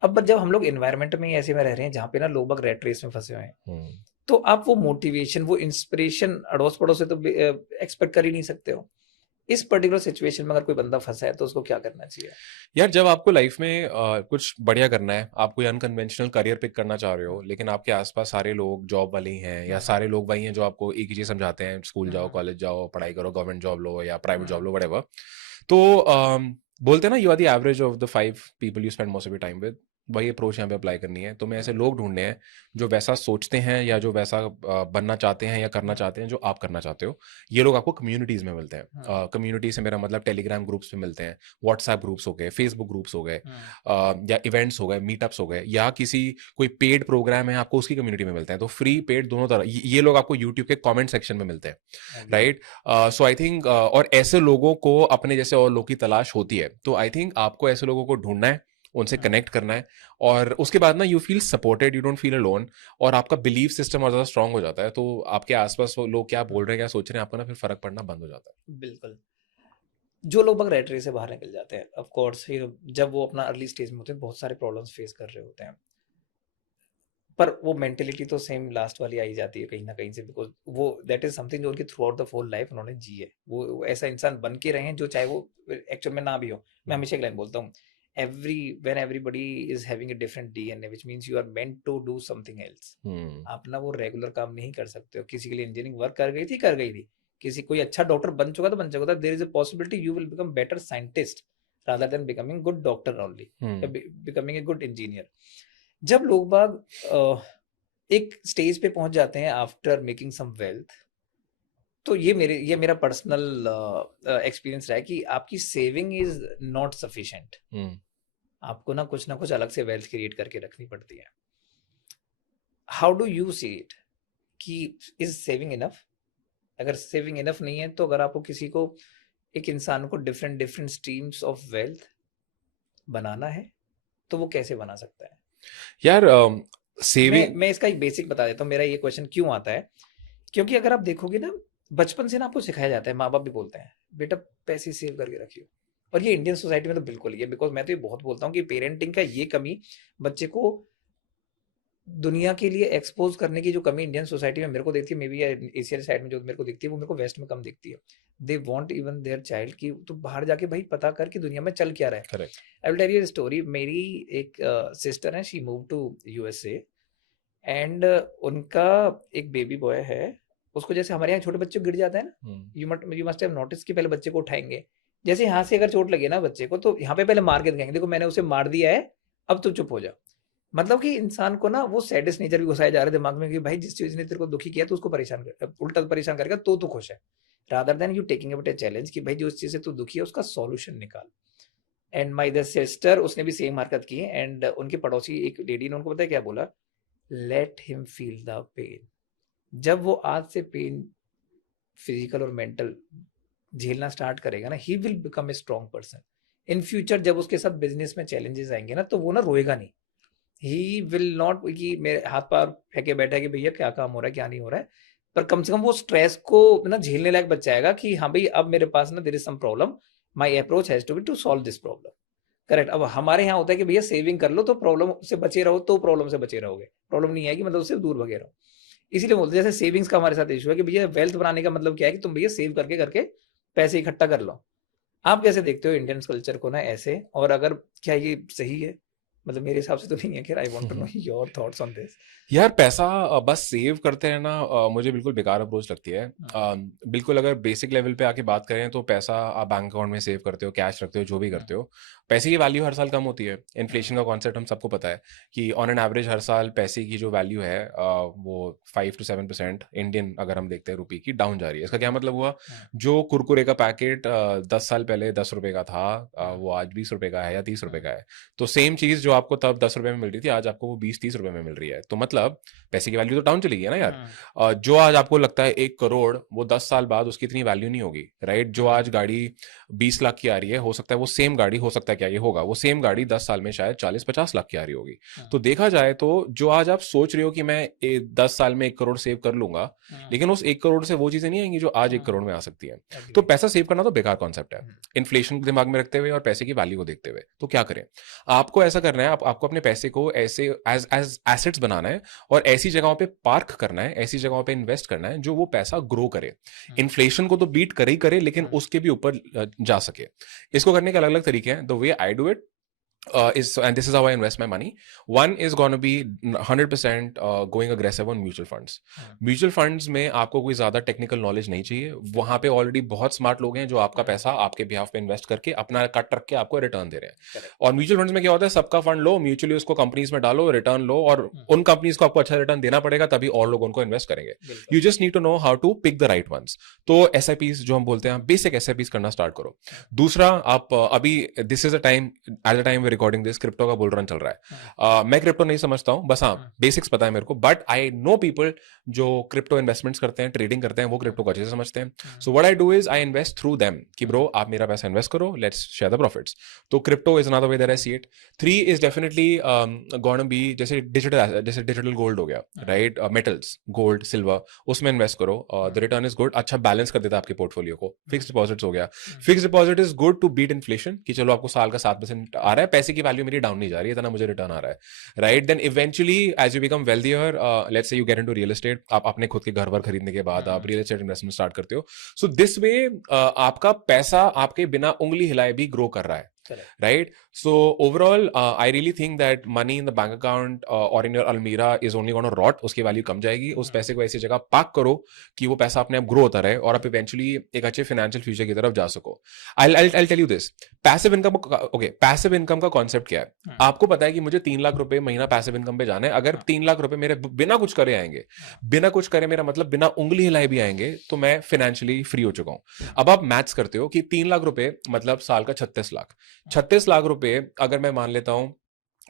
अब बट जब हम लोग इन्वायरमेंट में ही ऐसे में रह रहे हैं जहाँ पे ना लोग बाग रेट रेस में फंसे हुए हैं, तो आप वो मोटिवेशन, वो इंस्पिरेशन अड़ोस पड़ोस से तो एक्सपेक्ट कर ही नहीं सकते हो। इस पर्टिकुलर सिचुएशन में अगर कोई बंदा फंसा है तो उसको क्या करना चाहिए? यार जब आपको लाइफ में कुछ बढ़िया करना है, आप कोई अनकन्वेंशनल करियर पिक करना चाह रहे हो, लेकिन आपके आसपास सारे लोग जॉब वाले ही हैं, या सारे लोग वही हैं जो आपको एक ही चीज समझाते हैं, स्कूल जाओ, कॉलेज जाओ, पढ़ाई करो, गवर्नमेंट जॉब लो या प्राइवेट जॉब लो, व्हाटएवर। तो बोलते हैं ना, you are the average of the 5 people you spend most of your time with. वही अप्रोच यहाँ पे अप्लाई करनी है। तो मैं ऐसे लोग ढूंढने हैं जो वैसा सोचते हैं या जो वैसा बनना चाहते हैं या करना चाहते हैं जो आप करना चाहते हो। ये लोग आपको कम्युनिटीज में मिलते हैं। कम्युनिटी से मेरा मतलब टेलीग्राम ग्रुप्स में मिलते हैं, व्हाट्सएप ग्रुप्स हो गए, फेसबुक ग्रुप्स हो गए, या इवेंट्स हो गए, मीटअप्स हो गए, या किसी कोई पेड प्रोग्राम है आपको उसकी कम्युनिटी में मिलते हैं। तो फ्री पेड दोनों तरह ये लोग आपको यूट्यूब के कॉमेंट सेक्शन में मिलते हैं, राइट। सो आई थिंक और ऐसे लोगों को अपने जैसे और लोग की तलाश होती है। तो आई थिंक आपको ऐसे लोगों को ढूंढना है, उनसे कनेक्ट करना है, और उसके बाद ना you feel supported, you don't feel alone, और आपका बिलीफ सिस्टम और ज्यादा स्ट्रांग हो जाता है। तो आपके आसपास वो लोग क्या बोल रहे हैं, क्या सोच रहे हैं, आपको ना फिर फर्क पड़ना बंद हो जाता है। बिल्कुल। जो लोग बग रेट रेस से बाहर निकल जाते हैं, ऑफ कोर्स जब वो अपना अर्ली स्टेज में होते हैं बहुत सारे प्रॉब्लम्स फेस कर रहे होते हैं, पर वो मेंटेलिटी तो सेम लास्ट वाली आई जाती है कहीं ना कहीं से, बिकॉज वो दैट इज समथिंग जो उनकी throughout the whole life उन्होंने जी है। वो ऐसा इंसान बन के रहे हैं जो चाहे वो एक्चुअल में ना भी हो। मैं हमेशा एक लाइन बोलता हूँ, everybody is having a different DNA, which means you are meant to do something else. आप ना वो रेगुलर काम नहीं कर सकते हो। किसी के लिए इंजीनियरिंग वर्क कर गई थी, किसी कोई अच्छा डॉक्टर बन चुका तो बन चुका था। There is a possibility you will become better scientist rather than becoming good doctor only, becoming a good engineer. जब लोग बाग एक स्टेज पे पहुंच जाते हैं आफ्टर मेकिंग सम वेल्थ, तो ये मेरा पर्सनल एक्सपीरियंस रहा है कि आपकी सेविंग इज नॉट सफिशिएंट। आपको ना कुछ अलग से वेल्थ क्रिएट करके रखनी पड़ती है। How do you see it कि इज सेविंग इनफ? अगर सेविंग इनफ नहीं है तो अगर आपको किसी को, एक इंसान को different different streams of wealth बनाना है तो वो कैसे बना सकता है? यार सेविंग, मैं इसका एक बेसिक बता देता हूँ मेरा ये क्वेश्चन क्यों आता है। क्योंकि अगर आप देखोगे ना, बचपन से ना आपको सिखाया जाता है, माँ बाप भी बोलते हैं बेटा पैसे सेव करके रखियो। और ये इंडियन सोसाइटी में तो बिल्कुल ही है, बिकॉज मैं तो ये बहुत बोलता हूँ कि पेरेंटिंग का ये कमी, बच्चे को दुनिया के लिए एक्सपोज करने की जो कमी इंडियन सोसाइटी में मेरे को दिखती है, मे बी एशियन साइड में जो मेरे को दिखती है वो मेरे को वेस्ट में कम दिखती है। They want even their child की तो बाहर जाके भाई पता कर कि दुनिया में चल क्या रहा है। Correct. I will tell you story. मेरी एक सिस्टर है, she move to USA, and उनका एक बेबी बॉय है। उसको जैसे हमारे यहाँ छोटे बच्चे को गिर जाता है ना, यू मस्ट हैव नोटिस कि पहले बच्चे को उठाएंगे, जैसे यहाँ से अगर चोट लगे ना बच्चे को तो यहाँ पे पहले मार के दिखाएंगे, देखो मैंने उसे मार दिया है, अब तू चुप हो जा। मतलब कि इंसान को ना वो सैडेस्ट नेचर भी घुसाया जा रहा है दिमाग में कि भाई जिस चीज ने तेरे को दुखी किया तो उसको परेशान कर, उल्टा परेशान करेगा तो तू खुश है, rather than you taking up a challenge कि भाई जो उस चीज से तू दुखी है उसका सॉल्यूशन निकाल। एंड माय द सिस्टर, उसने भी सेम हरकत की, एंड उनके पड़ोसी एक लेडी ने उनको पता है क्या बोला, let him feel the pain. जब वो आज से पेन फिजिकल और मेंटल झेलना स्टार्ट करेगा ना, he will become a strong person in future. जब उसके साथ बिजनेस में चैलेंजेस आएंगे ना तो वो ना रोएगा नहीं, ही विल नॉट कि मेरे हाथ पार फेंके बैठा है कि भैया क्या काम हो रहा है क्या नहीं हो रहा है, पर कम से कम वो स्ट्रेस को ना झेलने लायक बच जाएगा कि हाँ भाई अब मेरे पास ना there is some problem, my approach has to be to solve this problem. Correct. अब हमारे यहाँ होता है कि भैया सेविंग कर लो तो प्रॉब्लम से बचे रहो, तो प्रॉब्लम से बचे रहोगे, प्रॉब्लम नहीं आएगी मतलब उससे दूर भगे रहो। इसीलिए बोलते हैं जैसे सेविंग्स का हमारे साथ इशू है कि भैया वेल्थ बनाने का मतलब क्या है कि तुम भैया सेव करके करके पैसे इकट्ठा कर लो। आप कैसे देखते हो इंडियन कल्चर को ना ऐसे, और अगर क्या ये सही है? मतलब मेरे हिसाब से तो नहीं है। खैर I want to know your thoughts on this. यार पैसा बस सेव करते रहना मुझे बिल्कुल बेकार अप्रोच लगती है। बिल्कुल अगर बेसिक लेवल पे आके बात करें तो पैसा आप बैंक अकाउंट में सेव करते हो, कैश रखते हो, जो भी करते हो, पैसे की वैल्यू हर साल कम होती है। इन्फ्लेशन का कॉन्सेप्ट हम सबको पता है कि ऑन एन एवरेज हर साल पैसे की जो वैल्यू है वो 5 to 7% इंडियन अगर हम देखते हैं रुपये की डाउन जा रही है। इसका क्या मतलब हुआ? जो कुरकुरे का पैकेट 10 साल पहले 10 रुपए का था वो आज 20 रुपए का है या 30 रुपए का है। तो सेम चीज जो आपको तब 10 रुपए में मिल रही थी आज आपको वो 20-30 रुपए में मिल रही है। तो मतलब पैसे की वैल्यू तो डाउन चली गई है ना यार। जो आज आपको लगता है 1 करोड़, वो 10 साल बाद उसकी इतनी वैल्यू नहीं होगी, राइट? जो आज गाड़ी 20 लाख की आ रही है, हो सकता है वो सेम गाड़ी, हो सकता है क्या ये होगा, वो सेम गाड़ी 10 साल में शायद 40-50 लाख की आ रही होगी। तो देखा जाए तो जो आज आप सोच रहे हो कि मैं 10 साल में 1 करोड़ सेव कर लूंगा, लेकिन उस 1 करोड़ से वो चीजें नहीं आएंगी जो आज 1 करोड़ में आ सकती है। तो पैसा सेव करना तो बेकार कॉन्सेप्ट है, इन्फ्लेशन को दिमाग में रखते हुए और पैसे की वैल्यू को देखते हुए। तो क्या करें? आपको ऐसा करना है, आपको अपने पैसे को ऐसे एज एज एसेट्स बनाना है और ऐसी जगहों पे पार्क करना है, ऐसी जगहों पे इन्वेस्ट करना है जो वो पैसा ग्रो करे। इन्फ्लेशन को तो बीट करे ही करे, लेकिन उसके भी ऊपर जा सके। इसको करने के अलग अलग तरीके हैं। The way I do it and this is how I invest my money. One is going to be 100% going aggressive on mutual funds. Mutual funds में आपको कोई ज्यादा टेक्निकल नॉलेज नहीं चाहिए। वहां पे ऑलरेडी बहुत स्मार्ट लोग हैं जो आपका पैसा आपके बिहाफ पे इन्वेस्ट करके अपना कट रख के आपको रिटर्न दे रहे हैं। और म्यूचुअल फंड्स में क्या होता है, सबका फंड लो, म्यूचुअली उसको कंपनीज में डालो, रिटर्न लो, और उन कंपनीज को आपको अच्छा रिटर्न देना पड़ेगा, तभी और लोग उनको इन्वेस्ट करेंगे। You just need to know how to pick the right ones. तो SIPs जो हम बोलते हैं, बेसिक SIPs करना स्टार्ट करो। दूसरा, आप अभी this is a time, at the time recording this, crypto का बुल रन चल रहा है। मैं क्रिप्टो नहीं समझता हूं, बस हाँ बेसिक्स पता है मेरे को, बट आई नो पीपल जो क्रिप्टो इन्वेस्टमेंट्स करते हैं, ट्रेडिंग करते हैं, वो क्रिप्टो को अच्छे से समझते हैं। So what I do is I invest through them कि ब्रो आप मेरा पैसा इन्वेस्ट करो, लेट्स शेयर द प्रॉफिट्स। तो crypto is another way that I see it. 3 is definitely gonna be जैसे डिजिटल गोल्ड हो गया, राइट? मेटल्स, गोल्ड, सिल्वर, उसमें इन्वेस्ट करो। द रिटर्न इज गुड, अच्छा बैलेंस कर देता है आपके पोर्टफोलियो को। फिक्स डिपॉजिट्स हो गया, fix deposit is good to beat inflation, कि चलो आपको साल का 7% आ रहा है, पैसे की वैल्यू मेरी डाउन नहीं जा रही है, इतना मुझे रिटर्न आ रहा है, right? Then eventually as you become wealthier, let's say you get into real estate, आप अपने खुद के घर वर खरीदने के बाद आप रियल एस्टेट इन्वेस्टमेंट स्टार्ट करते हो। सो दिस वे आपका पैसा आपके बिना उंगली हिलाए भी ग्रो कर रहा है, right? So overall, I really think that money in the bank account or in your Almira is only going to rot. उसकी वैल्यू कम जाएगी। उस पैसे को ऐसी जगह पार्क करो कि वो पैसा अपने आप ग्रो होता रहे और आप इवेंचुअली एक अच्छे फाइनेंशियल फ्यूचर की तरफ जा सको। I'll tell you this. Passive income, okay, passive income का कॉन्सेप्ट क्या है? आपको पता है कि मुझे 3 लाख रुपए महीना पैसिव इनकम पे जाना है। अगर 3 लाख रुपए मेरे बिना कुछ करे आएंगे, बिना कुछ करे मेरा मतलब बिना उंगली हिलाए भी आएंगे, तो मैं फाइनेंशियली फ्री हो चुका हूं। अब आप मैथ्स करते हो कि 3 लाख रुपए मतलब साल का 36 लाख। 36 लाख रुपए अगर मैं मान लेता हूं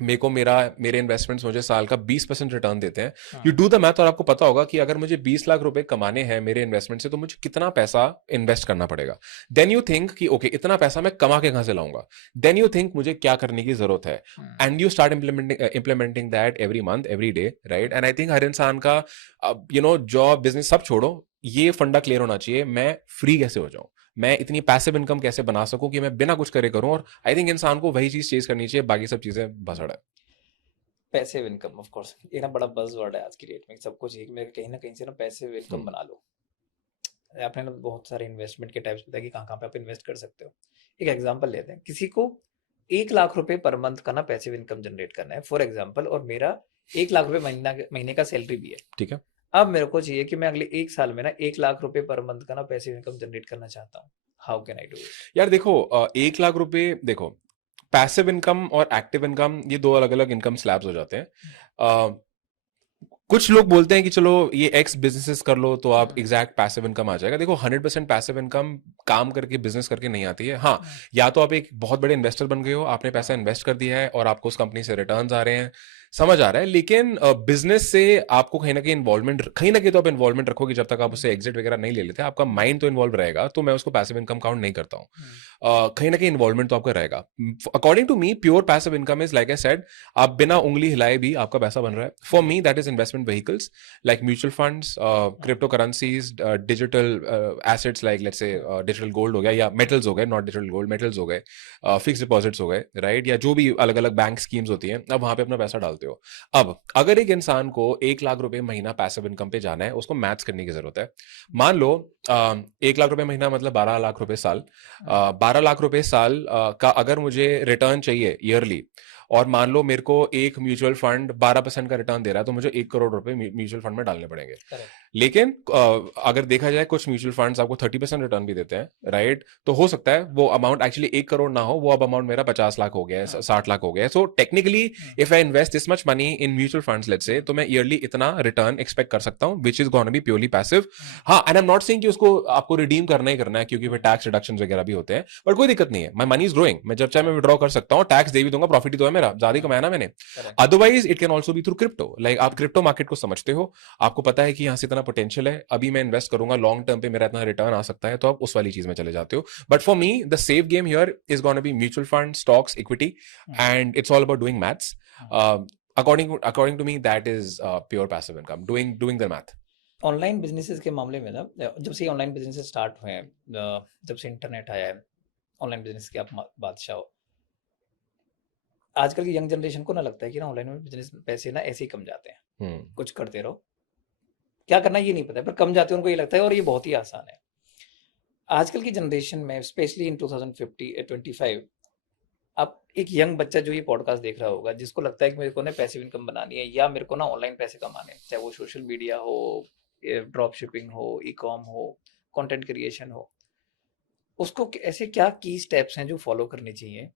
मेरे को मेरे इन्वेस्टमेंट्स मुझे साल का 20% रिटर्न देते हैं। यू डू द मैथ और आपको पता होगा कि अगर मुझे 20 लाख रुपए कमाने हैं मेरे इन्वेस्टमेंट से, तो मुझे कितना पैसा इन्वेस्ट करना पड़ेगा। देन यू थिंक कि ओके इतना पैसा मैं कमा के कहां से लाऊंगा। देन यू थिंक मुझे क्या करने की जरूरत है, and you start implementing that every month, every day, right? And I think हर इंसान का जॉब, बिजनेस सब छोड़ो, ये फंडा क्लियर होना चाहिए, मैं फ्री कैसे हो जाऊं, मैं इतनी पैसिव इनकम कैसे बना सकूं कि मैं बिना कुछ करे करूं। और आई थिंक इंसान को वही चीज चेज करनी चाहिए, बाकी सब चीजें भसड़ है। पैसिव इनकम ऑफ कोर्स ये ना बड़ा बज़वर्ड है आज की डेट में, सबको चाहिए कि मैं कहीं ना कहीं से ना पैसिव इनकम बना लो। आपने ना बहुत सारे इन्वेस्टमेंट के टाइप्स बताया कि कहाँ कहाँ पे आप इन्वेस्ट कर सकते हो। एक एग्जांपल लेते हैं, किसी को 1 लाख रुपए पर मंथ का ना पैसिव इनकम जनरेट करना है फॉर एग्जांपल, और मेरा 1 लाख रुपए महीने का सैलरी भी है, ठीक है? अब मेरे को चाहिए कि मैं अगले 1 साल में ना 1 लाख रुपए पर मंथ का ना पैसिव इनकम जनरेट करना चाहता हूँ। How can I do it? यार देखो, 1 लाख रुपए, देखो पैसिव इनकम और एक्टिव इनकम ये दो अलग अलग इनकम स्लैब्स हो जाते हैं। कुछ लोग बोलते हैं कि चलो ये एक्स बिजनेसेस कर लो तो आप एग्जैक्ट पैसिव इनकम आ जाएगा। देखो 100% पैसिव इनकम काम करके बिजनेस करके नहीं आती है। हाँ, या तो आप एक बहुत बड़े इन्वेस्टर बन गए हो, आपने पैसा इन्वेस्ट कर दिया है और आपको उस कंपनी से रिटर्न्स आ रहे हैं, समझ आ रहा है, लेकिन बिजनेस से आपको कहीं ना कहीं तो आप इन्वॉल्वमेंट रखोगे जब तक आप उससे एग्जिट वगैरह नहीं ले लेते, आपका माइंड तो इन्वॉल्व रहेगा, तो मैं उसको पैसिव इनकम काउंट नहीं करता हूँ। कहीं ना कहीं इन्वॉल्वमेंट तो आपका रहेगा। According to me pure passive income is like I said, आप बिना उंगली हिलाए भी आपका पैसा बन रहा है। For me that is investment vehicles like mutual funds, crypto currencies, digital assets like let's say digital gold हो गया या मेटल्स हो गए, नॉट डिजिटल गोल्ड, मेटल्स हो गए, फिक्स डिपॉजिट्स हो गए, राइट, या जो भी अलग अलग बैंक स्कीम्स होती हैं, अब वहां पे अपना पैसा डालते हो। अब अगर एक इंसान को 1 लाख रुपए महीना पैसिव इनकम पे जाना है, उसको मैथ्स करने की जरूरत है। मान लो 1 लाख रुपए महीना मतलब 12 लाख रुपए साल, 12 लाख रुपए साल का अगर मुझे रिटर्न चाहिए ईयरली, और मान लो मेरे को एक म्यूचुअल फंड 12% का रिटर्न दे रहा है, तो मुझे 1 करोड़ रुपए म्यूचुअल फंड में डालने पड़ेंगे। लेकिन अगर देखा जाए कुछ म्यूचुअल फंड्स आपको 30% रिटर्न भी देते हैं, राइट, तो हो सकता है वो अमाउंट एक्चुअली 1 करोड़ ना हो, वो अब अमाउंट मेरा 50 लाख हो गया है, 60 लाख हो गया है। So technically if I invest this much money in mutual funds let's say, तो मैं ईयरली इतना रिटर्न एक्सपेक्ट कर सकता हूँ, which is gonna be purely passive. हाँ, and I am not saying कि उसको आपको रिडीम करना ही करना है, क्योंकि फिर टैक्स रिडक्शन वगैरह भी होते हैं, बट कोई दिक्कत नहीं है, माई मनी इज ग्रोइंग, मैं जब चाहे मैं विड्रॉ कर सकता हूँ, टैक्स दे भी दूंगा, प्रॉफिट ही तो है मेरा, ज्यादा ही कमाया ना मैंने। Otherwise it can also be through crypto, like आप क्रिप्टो मार्केट को समझते हो, आपको पता है कि यहाँ से इतना पोटेंशियल है, अभी मैं इन्वेस्ट करूंगा, लॉन्ग टर्म पे मेरा इतना रिटर्न आ सकता है, तो आप उस वाली चीज में चले जाते हो। But for me the safe game here is gonna be mutual fund, stocks, equity, and it's all about doing maths. According to me that is pure passive income, doing the math. Online businesses के मामले में ना, जब से online businesses start हुए हैं, जब से इंटरनेट आया है, ऑनलाइन बिजनेस के आप बादशाह हो। आजकल की यंग जनरेशन को ना लगता है कि ना ऑनलाइन में बिजनेस पैसे ना ऐसे ही कम जाते हैं, कुछ करते रहो, क्या करना है ये नहीं पता है, पर कम जाते हैं, उनको ये लगता है और ये बहुत ही आसान है। आजकल की जनरेशन में स्पेशली इन 2025, अब एक यंग बच्चा जो ये पॉडकास्ट देख रहा होगा, जिसको लगता है कि मेरे को ना पैसिव इनकम बनानी है, या मेरे को ना ऑनलाइन पैसे कमाने हैं, चाहे वो सोशल मीडिया हो, ड्रॉप शिपिंग हो, ई कॉम हो, कंटेंट क्रिएशन हो, उसको ऐसे क्या की स्टेप्स हैं जो फॉलो करने चाहिए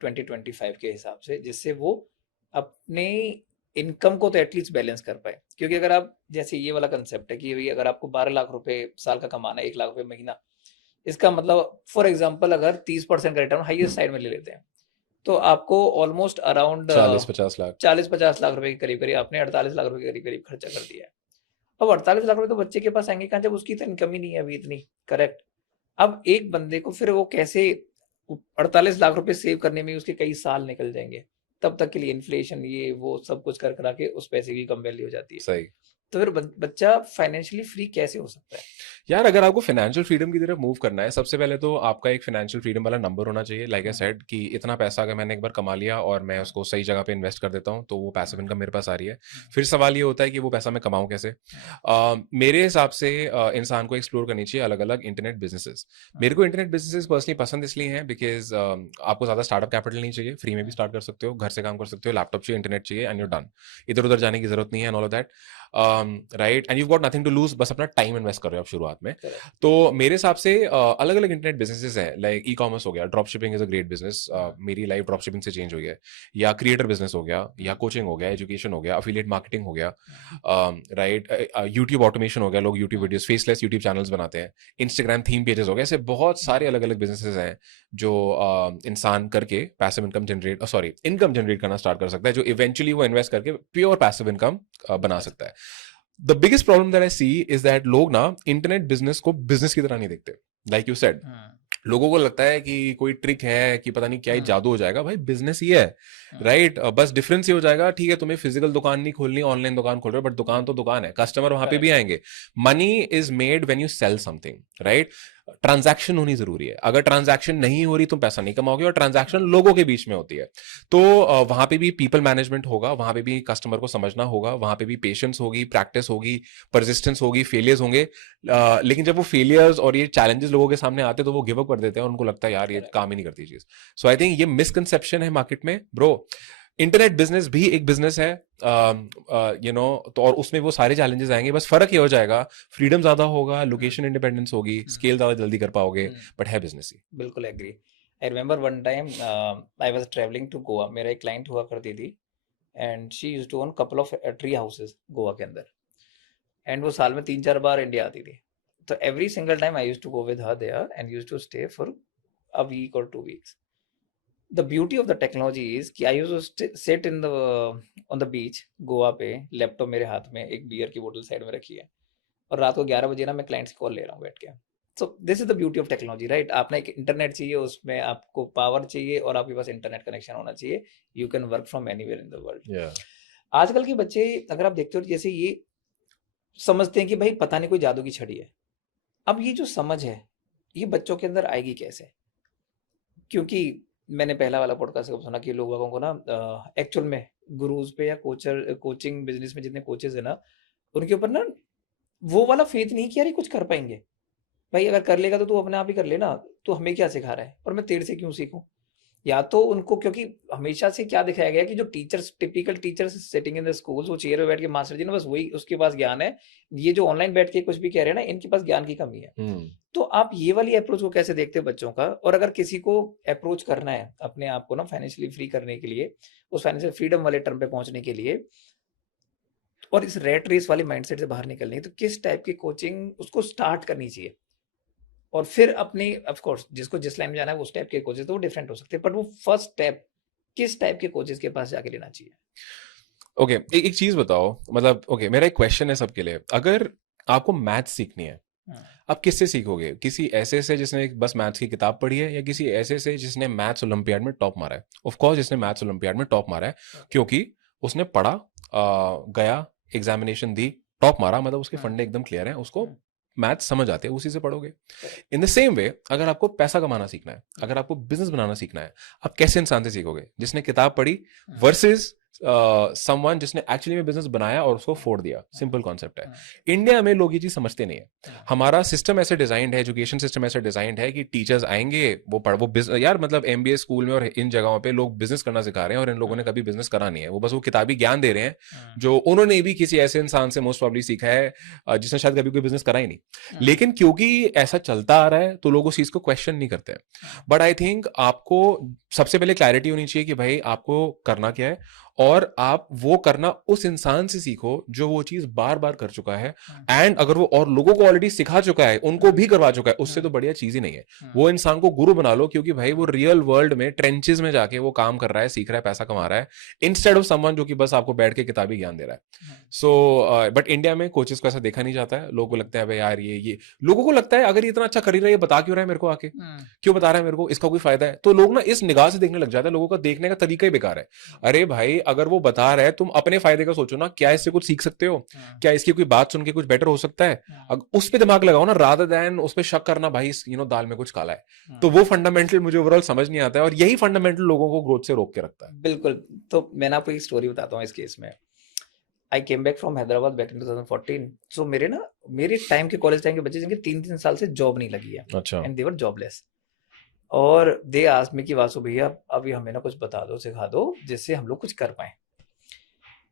2025 के हिसाब से, जिससे वो अपने इनकम को तो एटलीस्ट बैलेंस कर पाए। क्योंकि अगर आप, जैसे ये वाला कंसेप्ट है कि भाई अगर आपको 12 लाख रुपए साल का कमाना है, 1 लाख रुपए महीना, इसका मतलब फॉर एग्जाम्पल अगर 30% का रिटर्न हाईएस्ट साइड में ले लेते हैं, तो आपको ऑलमोस्ट अराउंड 40-50 लाख। 40-50 लाख रुपए के करीब करीब, आपने 48 लाख रुपए के करीब करीब खर्चा कर दिया है। अब 48 लाख रुपए तो बच्चे के पास आएंगे कहाँ, जब उसकी तो इनकम ही नहीं है अभी इतनी, करेक्ट। अब एक बंदे को फिर वो कैसे 48 लाख रुपए सेव करने में उसके कई साल निकल जाएंगे, तब तक के लिए इन्फ्लेशन ये वो सब कुछ कर करा के उस पैसे की कम वैल्यू हो जाती है। सही। तो फिर बच्चा फाइनेंशियली फ्री कैसे हो सकता है? यार, अगर आपको फाइनेंशियल फ्रीडम की तरफ मूव करना है, सबसे पहले तो आपका एक फाइनेंशियल फ्रीडम वाला नंबर होना चाहिए। लाइक आई सेड कि इतना पैसा अगर मैंने एक बार कमा लिया और मैं उसको सही जगह पे इन्वेस्ट कर देता हूँ, तो वो पैसिव इनकम मेरे पास आ रही है। फिर सवाल ये होता है कि वो पैसा मैं कमाऊँ कैसे। मेरे हिसाब से इंसान को एक्सप्लोर करनी चाहिए अलग अलग इंटरनेट बिजनेसेस। मेरे को इंटरनेट बिजनेसेस पर्सनली पसंद इसलिए हैं बिकॉज आपको ज्यादा स्टार्टअप कैपिटल नहीं चाहिए, फ्री में भी स्टार्ट कर सकते हो, घर से काम कर सकते हो, लैपटॉप चाहिए, इंटरनेट चाहिए, एंड यूर डन। इधर उधर जाने की जरूरत नहीं है, and all of that, right, and you got nothing to lose, बस अपना टाइम इन्वेस्ट कर रहे हो आप शुरुआत में। तो मेरे हिसाब से अलग अलग इंटरनेट बिजनेसेस हैं, लाइक ई कॉमर्स हो गया, drop shipping is a great business, मेरी लाइफ ड्रॉप शिपिंग से चेंज हुई है, या क्रिएटर बिजनेस हो गया, या कोचिंग हो गया, एजुकेशन हो गया, अफिलिएट मार्केटिंग हो गया, राइट, यूट्यूब ऑटोमेशन हो गया, लोग YouTube videos, faceless YouTube channels बनाते हैं, इंस्टाग्राम थीम पेजेस हो गए, ऐसे बहुत सारे अलग अलग बिजनेसेस हैं जो इंसान करके पैसिव इनकम जनरेट करना स्टार्ट कर सकता है, जो इवेंचुअली वो इन्वेस्ट करके प्योर पैसिव इनकम बना सकता है। The biggest problem that I see is that लोग ना इंटरनेट बिजनेस को बिजनेस की तरह नहीं देखते। लाइक यू सेड, लोगों को लगता है कि कोई ट्रिक है कि पता नहीं क्या ही जादू हो जाएगा। भाई बिजनेस ही है, राइट, बस डिफरेंस ये हो जाएगा, ठीक है तुम्हें फिजिकल दुकान नहीं खोलनी, ऑनलाइन दुकान खोल रहे हो, बट दुकान तो दुकान है, कस्टमर वहां पे भी आएंगे। Money is made when you sell something, right. Transaction होनी जरूरी है, अगर ट्रांजैक्शन नहीं हो रही तुम पैसा नहीं कमाओगे, और ट्रांजैक्शन लोगों के बीच में होती है, तो वहां पे भी पीपल मैनेजमेंट होगा, वहां पे भी कस्टमर को समझना होगा, वहां पे भी पेशेंस होगी, प्रैक्टिस होगी, परसिस्टेंस होगी, फेलियर्स होंगे। लेकिन जब वो फेलियर्स और ये चैलेंजेस लोगों के सामने आते हैं, तो वो गिव अप कर देते हैं, और उनको लगता है यार ये काम ही नहीं करती चीज। सो आई थिंक ये मिसकंसेप्शन है मार्केट में ब्रो। इंटरनेट बिजनेस भी एक बिजनेस है, यू नो, तो और उसमें वो सारे चैलेंजेस आएंगे, बस फर्क ये हो जाएगा, फ्रीडम ज्यादा होगा, लोकेशन इंडिपेंडेंस होगी, स्केल ज्यादा जल्दी कर पाओगे, बट है बिजनेस ही। बिल्कुल agree. I remember one time I was travelling to Goa, मेरा एक क्लाइंट हुआ करती थी, and she used to own couple of tree houses Goa के अंदर, एंड वो साल में 3-4 बार इंडिया आती थी। तो every single time I used to go with her there and used to stay for a week और 2 weeks. The beauty of the technology is कि I use to sit in the on the beach Goa पे, laptop मेरे हाथ में, एक beer की बोतल side में रखी है, और रात को 11 बजे ना मैं क्लाइंट की कॉल ले रहा हूँ बैठ के। So this is the beauty of technology, right? आपने एक इंटरनेट चाहिए, उसमें आपको पावर चाहिए और आपके पास इंटरनेट कनेक्शन होना चाहिए। You can work from anywhere in the world. Yeah. आजकल के बच्चे अगर आप देखते हो, जैसे ये समझते हैं कि भाई पता नहीं कोई जादू की छड़ी है। अब ये जो समझ है ये बच्चों के अंदर आएगी कैसे? क्योंकि मैंने पहला वाला पॉडकास्ट सुना कि लोगों को ना एक्चुअल में गुरुज पे या कोचिंग बिजनेस में जितने कोचेज है ना, उनके ऊपर ना वो वाला फेथ नहीं कि यार ये कुछ कर पाएंगे। भाई अगर कर लेगा तो तू अपने आप ही कर लेना, तू हमें क्या सिखा रहा है और मैं तेरे से क्यों सीखूं? या तो उनको, क्योंकि हमेशा से क्या दिखाया गया कि जो teachers, typical teachers sitting in the schools, वो चेयर पे बैठ के मास्टर जी ने बस वही, उसके पास ज्ञान है। ये जो ऑनलाइन बैठ के कुछ भी कह रहे हैं ना, इनके पास ज्ञान की कमी है। तो आप ये वाली अप्रोच को कैसे देखते हो बच्चों का? और अगर किसी को अप्रोच करना है अपने आप को ना फाइनेंशियली फ्री करने के लिए, उस फाइनेंशियल फ्रीडम वाले टर्म पे पहुंचने के लिए, और इस रेट रेस वाले माइंडसेट से बाहर निकलने है, तो किस टाइप की कोचिंग उसको स्टार्ट करनी चाहिए? और फिर अपनी, ऑफ कोर्स जिसको जिस लाइन में जाना है उस टाइप के कोचेस तो वो डिफरेंट हो सकते हैं, बट वो फर्स्ट स्टेप किस टाइप के कोचेस के पास जाके लेना चाहिए? ओके, एक चीज बताओ, मतलब ओके, मेरा एक क्वेश्चन है सबके लिए। अगर आपको मैथ्स सीखनी है, आप किससे सीखोगे? किसी ऐसे से जिसने बस मैथ्स की किताब पढ़ी है, या किसी ऐसे से जिसने मैथ्स ओलंपियाड में टॉप मारा है? ऑफ कोर्स जिसने मैथ्स ओलंपियाड में टॉप मारा है, क्योंकि उसने पढ़ा, गया, एग्जामिनेशन दी, टॉप मारा, मतलब उसके फंडे एकदम क्लियर हैं, उसको मैथ्स समझ आते हैं, उसी से पढ़ोगे। इन द सेम वे, अगर आपको पैसा कमाना सीखना है, अगर आपको बिजनेस बनाना सीखना है, आप कैसे इंसान से सीखोगे? जिसने किताब पढ़ी वर्सेस समवन जिसने एक्चुअली में बिजनेस बनाया और उसको फोड़ दिया। सिंपल कॉन्सेप्ट है। इंडिया में लोग ये चीज समझते नहीं है। हमारा सिस्टम ऐसे डिजाइंड है, एजुकेशन सिस्टम ऐसे डिजाइंड है कि टीचर्स आएंगे, वो यार मतलब एमबीए स्कूल में और इन जगहों पे लोग बिजनेस करना सिखा रहे हैं, और इन लोगों ने कभी बिजनेस करा नहीं है। वो बस वो किताबी ज्ञान दे रहे हैं जो उन्होंने भी किसी ऐसे इंसान से मोस्ट प्रॉब्ली सीखा है जिसने शायद कभी कोई बिजनेस करा ही नहीं। लेकिन क्योंकि ऐसा चलता आ रहा है तो लोग उस चीज को क्वेश्चन नहीं करते हैं। बट आई थिंक आपको सबसे पहले क्लैरिटी होनी चाहिए कि भाई आपको करना क्या है, और आप वो करना उस इंसान से सीखो जो वो चीज बार बार कर चुका है, एंड अगर वो और लोगों को ऑलरेडी सिखा चुका है, उनको भी करवा चुका है, उससे तो बढ़िया चीज ही नहीं है। वो इंसान को गुरु बना लो, क्योंकि भाई वो रियल वर्ल्ड में ट्रेंचेस में जाके वो काम कर रहा है, सीख रहा है, पैसा कमा रहा है, इंस्टेड ऑफ समवन जो कि बस आपको बैठ के किताबी ज्ञान दे रहा है। सो बट इंडिया में कोचेस को ऐसा देखा नहीं जाता है। लोगों को लगता है भाई यार ये लोगों को लगता है अगर ये इतना अच्छा कर ही रहा है, ये बता क्यों रहा है मेरे को आके, क्यों बता रहा है मेरे को, इसका कोई फायदा है? तो लोग ना इस निगाह से देखने लग जाते हैं। लोगों का देखने का तरीका ही बेकार है। अरे भाई अगर वो बता रहा है, तुम अपने फायदे का सोचो ना, क्या इससे कुछ सीख सकते हो? क्या इसकी कोई बात सुन के कुछ बेटर हो सकता है? उस पर दिमाग लगाओ ना, रादर देन उस पर शक करना भाई दाल में कुछ काला है। तो वो फंडामेंटल मुझे ओवरऑल समझ नहीं आता है, और यही फंडामेंटल लोगों को ग्रोथ से रोक के रखता है। बिल्कुल। तो मैंने आपको एक स्टोरी बताता हूँ इस केस में। I came back from Hyderabad back in 2014। So मेरे टाइम के, कॉलेज टाइम के बच्चे जिनके 3-3 साल से जॉब नहीं लगी है, अच्छा। एंड दे वर जॉबलेस, और दे आस्क्ड मी कि वासु भैया अभी हमें ना कुछ बता दो, सिखा दो, जिससे हम लोग कुछ कर पाए।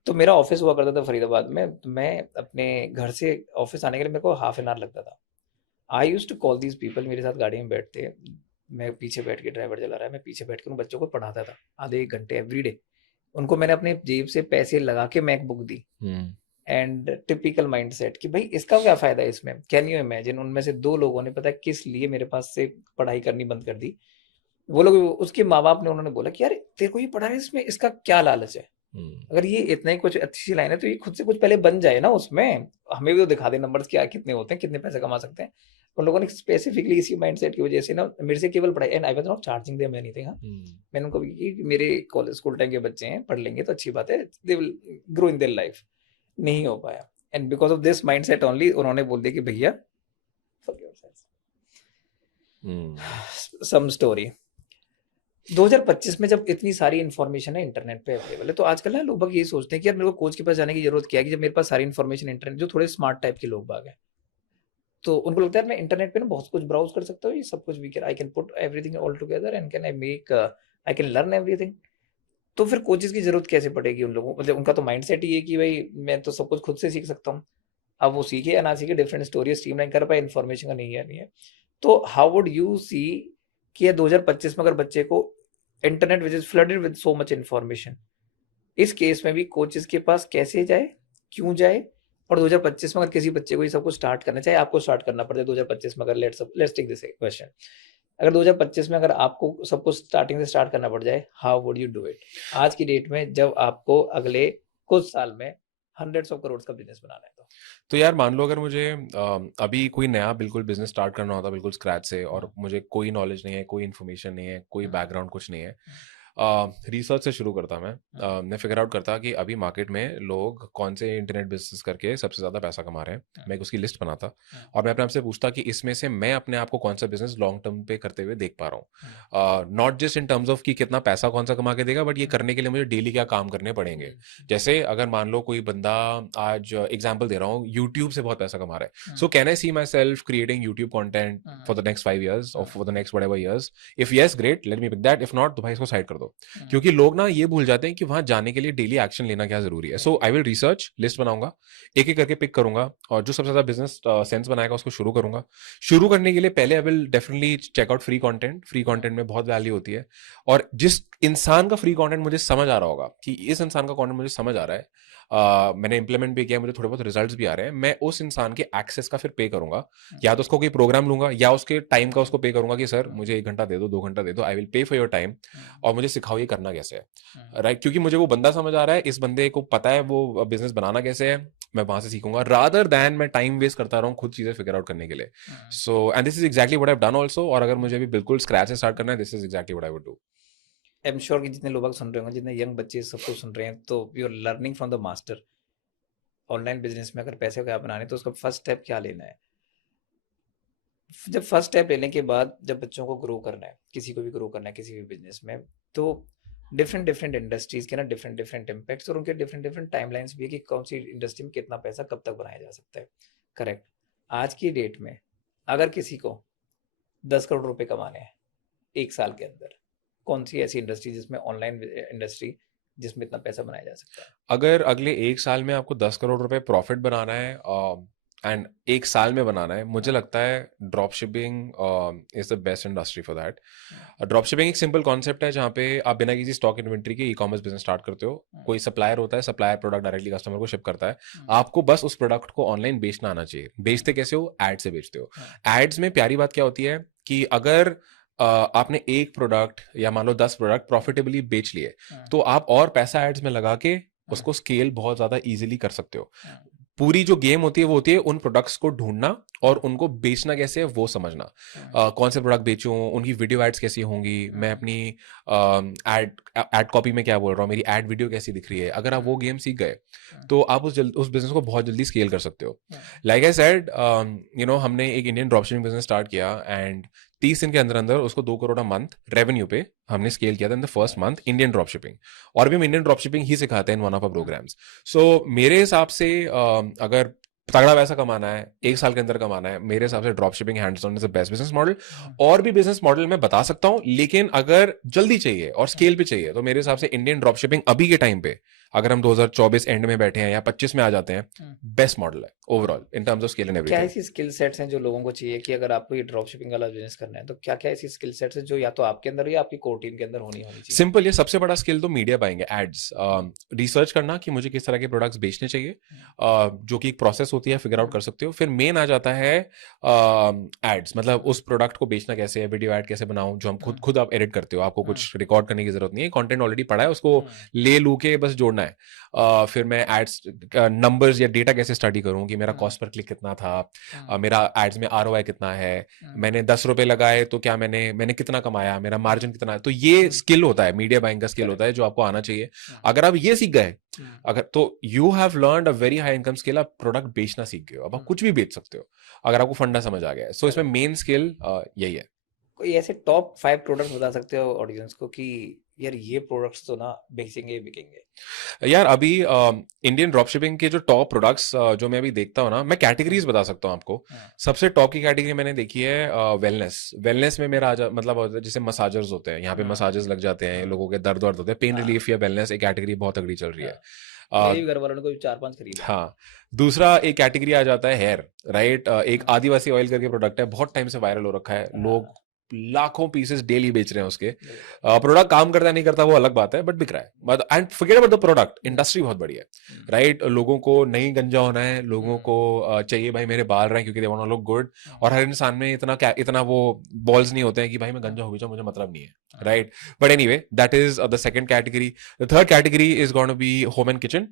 तो मेरा ऑफिस हुआ करता था फरीदाबाद में, तो मैं अपने घर से ऑफिस आने के लिए मेरे को हाफ एन आवर लगता था। I use to call these people, मेरे साथ गाड़ी में बैठते, मैं पीछे बैठ के, ड्राइवर चला रहा है, मैं पीछे बैठ कर उन बच्चों को पढ़ाता था आधे 1 घंटे एवरी डे। उनको मैंने अपने जेब से पैसे लगा के MacBook the, and typical mindset कि भाई इसका क्या फायदा है इसमें। कैन यू इमेजिन, उनमें से 2 लोगों ने पता है किस लिए मेरे पास से पढ़ाई करनी बंद कर दी। वो लोग, उसके माँ बाप ने, उन्होंने बोला कि यार तेरे को ये पढ़ा है, इसमें इसका क्या लालच है? अगर ये इतना ही कुछ अच्छी लाइन है तो ये खुद से कुछ पहले बन जाए ना, उसमें हमें भी तो दिखा दे नंबर्स क्या कितने होते हैं, कितने पैसे कमा सकते हैं। उन लोगों ने स्पेसिफिकली इसी माइंडसेट की वजह से ना मेरे से केवल पढ़ाई, and I was not charging them anything. मैंने उनको कि मेरे कॉलेज स्कूल टाइम के बच्चे हैं, पढ़ लेंगे तो अच्छी बात है, they will grow in their life. नहीं हो पाया, and because of this mindset only उन्होंने बोल दिया कि भैया सम स्टोरी। 2025 में जब इतनी सारी इन्फॉर्मेशन है इंटरनेट पे अवेलेबल है, तो आजकल ना लोग यही सोचते हैं कि यार मेरे को कोच के पास जाने की जरूरत क्या है, कि जब मेरे पास सारी इन्फॉर्मेशन इंटरनेट, जो थोड़े स्मार्ट टाइप के लोग बाग हैं, तो उनको लगता है मैं इंटरनेट पे ना बहुत कुछ ब्राउज कर सकता हूँ, ये सब कुछ we can, I can put everything all together and can I can learn everything. तो फिर कोचेस की जरूरत कैसे पड़ेगी उन लोगों को? मतलब उनका तो माइंडसेट ही है कि भाई मैं तो सब कुछ खुद से सीख सकता हूँ। अब वो सीखे या ना सीखे, डिफरेंट स्टोरी, स्ट्रीमलाइन कर पाए, इन्फॉर्मेशन का नहीं है। तो हाउ वुड यू सी कि 2025 में अगर बच्चे को internet which is flooded with so much information, इस केस में भी कोचेस के पास कैसे जाए, क्यों जाए? और 2025 में अगर किसी बच्चे को ये सब कुछ स्टार्ट करना चाहिए, आपको स्टार्ट करना पड़ता है 2025 में, अगर लेट्स टेक दिस क्वेश्चन अगर 2025 में अगर आपको सब कुछ स्टार्टिंग से स्टार्ट करना पड़ जाए, how would you do it? आज की डेट में जब आपको अगले कुछ साल में हंड्रेड्स ऑफ करोड़ का बिजनेस बनाना है तो यार मान लो अगर मुझे अभी कोई नया बिल्कुल बिजनेस स्टार्ट करना होता बिल्कुल स्क्रैच से, और मुझे कोई नॉलेज नहीं है, कोई इन्फॉर्मेशन नहीं है, कोई बैकग्राउंड कुछ नहीं है, रिसर्च से शुरू करता मैं फिगर आउट करता कि अभी मार्केट में लोग कौन से इंटरनेट बिजनेस करके सबसे ज़्यादा पैसा कमा रहे हैं, मैं उसकी लिस्ट बनाता और मैं अपने आप से पूछता कि इसमें से मैं अपने आप को कौन सा बिजनेस लॉन्ग टर्म पे करते हुए देख पा रहा हूँ, not just in terms of कि कितना पैसा कौन सा कमा के देगा, बट ये करने के लिए मुझे डेली क्या काम करने पड़ेंगे। जैसे अगर मान लो कोई बंदा, आज एग्जाम्पल दे रहा हूँ, यूट्यूब से बहुत पैसा कमा रहा है, so can I see myself creating YouTube content for the next 5 years और for the next whatever years? If yes, great, let me pick that. If not, तो भाई इसको साइड कर दो। क्योंकि लोग ना ये भूल जाते हैं कि वहां जाने के लिए डेली एक्शन लेना क्या जरूरी है। सो आई विल रिसर्च, लिस्ट बनाऊंगा, एक एक करके पिक करूंगा, और जो सबसे ज्यादा बिजनेस सेंस बनाएगा उसको शुरू करूंगा। शुरू करने के लिए पहले I will definitely check out free content. Free content में बहुत वैल्यू होती है, और जिस इंसान का फ्री कंटेंट मुझे समझ आ रहा होगा कि इस इंसान का कंटेंट मुझे समझ आ रहा है, मैंने इंप्लीमेंट भी किया, मुझे थोड़े बहुत रिजल्ट्स भी आ रहे हैं, मैं उस इंसान के एक्सेस का फिर पे करूंगा। या तो उसको कोई प्रोग्राम लूंगा, या उसके टाइम का उसको पे करूंगा कि सर मुझे 1 घंटा दे दो, 2 घंटा दे दो, I will pay for your time, और मुझे सिखाओ ये करना कैसे है, राइट? क्योंकि मुझे वो बंदा समझ आ रहा है, इस बंदे को पता है वो बिजनेस बनाना कैसे है, मैं वहां से सीखूंगा, रादर दैन मैं टाइम वेस्ट करता रहूं खुद चीजें फिगर आउट करने के लिए। So and this is exactly what I have done also. और अगर मुझे अभी बिल्कुल स्क्रैच से स्टार्ट करना है, this is exactly what I would do. I am sure कि जितने लोग सुन रहे होंगे, जितने यंग बच्चे सबको सुन रहे हैं, तो you are learning from the master. Online business में अगर पैसे क्या बनाने, तो उसका फर्स्ट स्टेप क्या लेना है? जब फर्स्ट स्टेप लेने के बाद जब बच्चों को ग्रो करना है, किसी को भी ग्रो करना है किसी भी बिजनेस में, तो डिफरेंट डिफरेंट इंडस्ट्रीज के ना डिफरेंट डिफरेंट इम्पैक्ट्स और उनके डिफरेंट डिफरेंट टाइमलाइंस भी है कि कौन सी इंडस्ट्री में कितना पैसा कब तक बनाया जा सकता है। करेक्ट। आज की डेट में अगर किसी को 10 करोड़ रुपए कमाने हैं 1 साल के अंदर, कौन सी ऐसी इंडस्ट्री जिसमें ऑनलाइन इंडस्ट्री जिसमें इतना पैसा बनाया जा सकता है? अगर अगले 1 साल में आपको 10 करोड़ रुपए प्रॉफिट बनाना है, एंड 1 साल में बनाना है, मुझे लगता है drop shipping is the best industry for that. Drop shipping एक सिंपल कॉन्सेप्ट है जहाँ पे आप बिना किसी स्टॉक इन्वेंट्री के ई कॉमर्स बिजनेस स्टार्ट करते हो। कोई सप्लायर होता है, सप्लायर प्रोडक्ट डायरेक्टली कस्टमर को शिप करता है, आपको बस उस प्रोडक्ट को ऑनलाइन बेचना आना चाहिए। बेचते कैसे हो? एड से बेचते हो। एड्स में प्यारी बात क्या होती है कि अगर आपने एक प्रोडक्ट या मान लो 10 प्रोडक्ट प्रॉफिटेबली बेच लिए, तो आप और पैसा एड्स में लगा के उसको स्केल बहुत ज्यादा इजीली कर सकते हो। पूरी जो गेम होती है वो होती है उन प्रोडक्ट्स को ढूंढना और उनको बेचना कैसे है वो समझना। कौन से प्रोडक्ट बेचूं, उनकी वीडियो एड्स कैसी होंगी, मैं अपनी एड कॉपी में क्या बोल रहा हूँ, मेरी एड वीडियो कैसी दिख रही है। अगर आप वो गेम सीख गए तो आप उस बिजनेस को बहुत जल्दी स्केल कर सकते हो। लाइक आई सेड, हमने एक इंडियन ड्रॉपशिपिंग बिजनेस स्टार्ट किया, एंड 30 दिन के अंदर अंदर उसको 2 करोड़ मंथ रेवेन्यू पे हमने स्केल किया था in the first month, Indian drop shipping. और भी हम इंडियन ड्रॉप शिपिंग ही सिखाते हैं in one of our programs. So मेरे हिसाब से अगर तगड़ा पैसा कमाना है, 1 साल के अंदर कमाना है, मेरे हिसाब से drop shipping hands on is the best business model. और भी बिजनेस मॉडल मैं बता सकता हूं, लेकिन अगर जल्दी चाहिए और स्केल पे चाहिए तो मेरे हिसाब से इंडियन ड्रॉप शिपिंग अभी के टाइम पे, अगर हम 2024 एंड में बैठे हैं या 25 में आ जाते हैं, बेस्ट मॉडल है overall in terms of scale and क्या एवरीथिंग। ऐसी स्किल सेट्स हैं जो लोगों को चाहिए कि अगर आपको ये ड्रॉप शिपिंग वाला बिजनेस करना है, तो क्या क्या ऐसी स्किल सेट्स हैं जो या तो आपके अंदर हो या आपकी कोर टीम के अंदर होनी होनी चाहिए? सिंपल, ये सबसे बड़ा स्किल तो मीडिया बाइंग है, एड्स। रिसर्च करना कि मुझे किस तरह के प्रोडक्ट्स बेचने चाहिए, जो कि एक प्रोसेस होती है, फिगर आउट कर सकते हो। फिर मेन आ जाता है एड्स, मतलब उस प्रोडक्ट को बेचना कैसे है, वीडियो एड कैसे बनाऊं जो हम खुद आप एडिट करते हो, आपको कुछ रिकॉर्ड करने की जरूरत नहीं है, कंटेंट ऑलरेडी पड़ा है, उसको ले लू के बस जोड़ना है। फिर मैं एड्स नंबर्स या डेटा कैसे स्टडी करूं कि मेरा कॉस्ट पर क्लिक कितना था, मेरा एड्स में आरओआई कितना है, मैंने 10 रुपए लगाए तो क्या मैंने कितना कमाया, मेरा मार्जिन कितना है। तो ये स्किल होता है, मीडिया बाइंग का स्किल होता है जो आपको आना चाहिए। अगर आप ये सीख गए, अगर तो you have learned a very high income skill, आप प्रोडक्ट बेचना सीख गए हो, अब आप कुछ भी बेच सकते हो अगर आपको फंडा समझ आ गया है। सो इसमें मेन स्किल यही है। कोई ऐसे टॉप 5 प्रोडक्ट्स बता सकते हो ऑडियंस को कि यार ये प्रोडक्ट्स तो ना बेचेंगे ही बिकेंगे? यार अभी इंडियन ड्रॉपशिपिंग के जो टॉप प्रोडक्ट्स जो मैं अभी देखता हूँ ना, मैं कैटेगरीज बता सकता हूँ आपको। सबसे टॉप की कैटेगरी मैंने देखी है वेलनेस में मेरा मतलब जैसे मसाजर्स होते हैं, यहाँ पे मसाजर्स लग जाते हैं, लोगों के दर्द होते हैं, पेन रिलीफ या वेलनेस एक कैटेगरी बहुत तगड़ी चल रही है। मेरे भी घर वालों ने कोई 4-5 खरीदा। हाँ, दूसरा एक कैटेगरी आ जाता है हेयर, राइट? एक आदिवासी ऑयल करके प्रोडक्ट है, बहुत टाइम से वायरल हो रखा है, लोग लाखों पीसेस डेली बेच रहे हैं उसके। प्रोडक्ट काम करता है नहीं करता वो अलग बात है, बट बिक रहा है। But and forget about the product, industry बहुत बड़ी है, राइट? लोगों को नहीं गंजा होना है, लोगों को चाहिए भाई मेरे बाल रहे क्योंकि they want to look good, और हर इंसान में इतना वो बॉल्स नहीं होते हैं कि भाई मैं गंजा हो भी जाऊं, मुझे मतलब नहीं है, right? But anyway, that is the second category. The third category is going to be home and kitchen.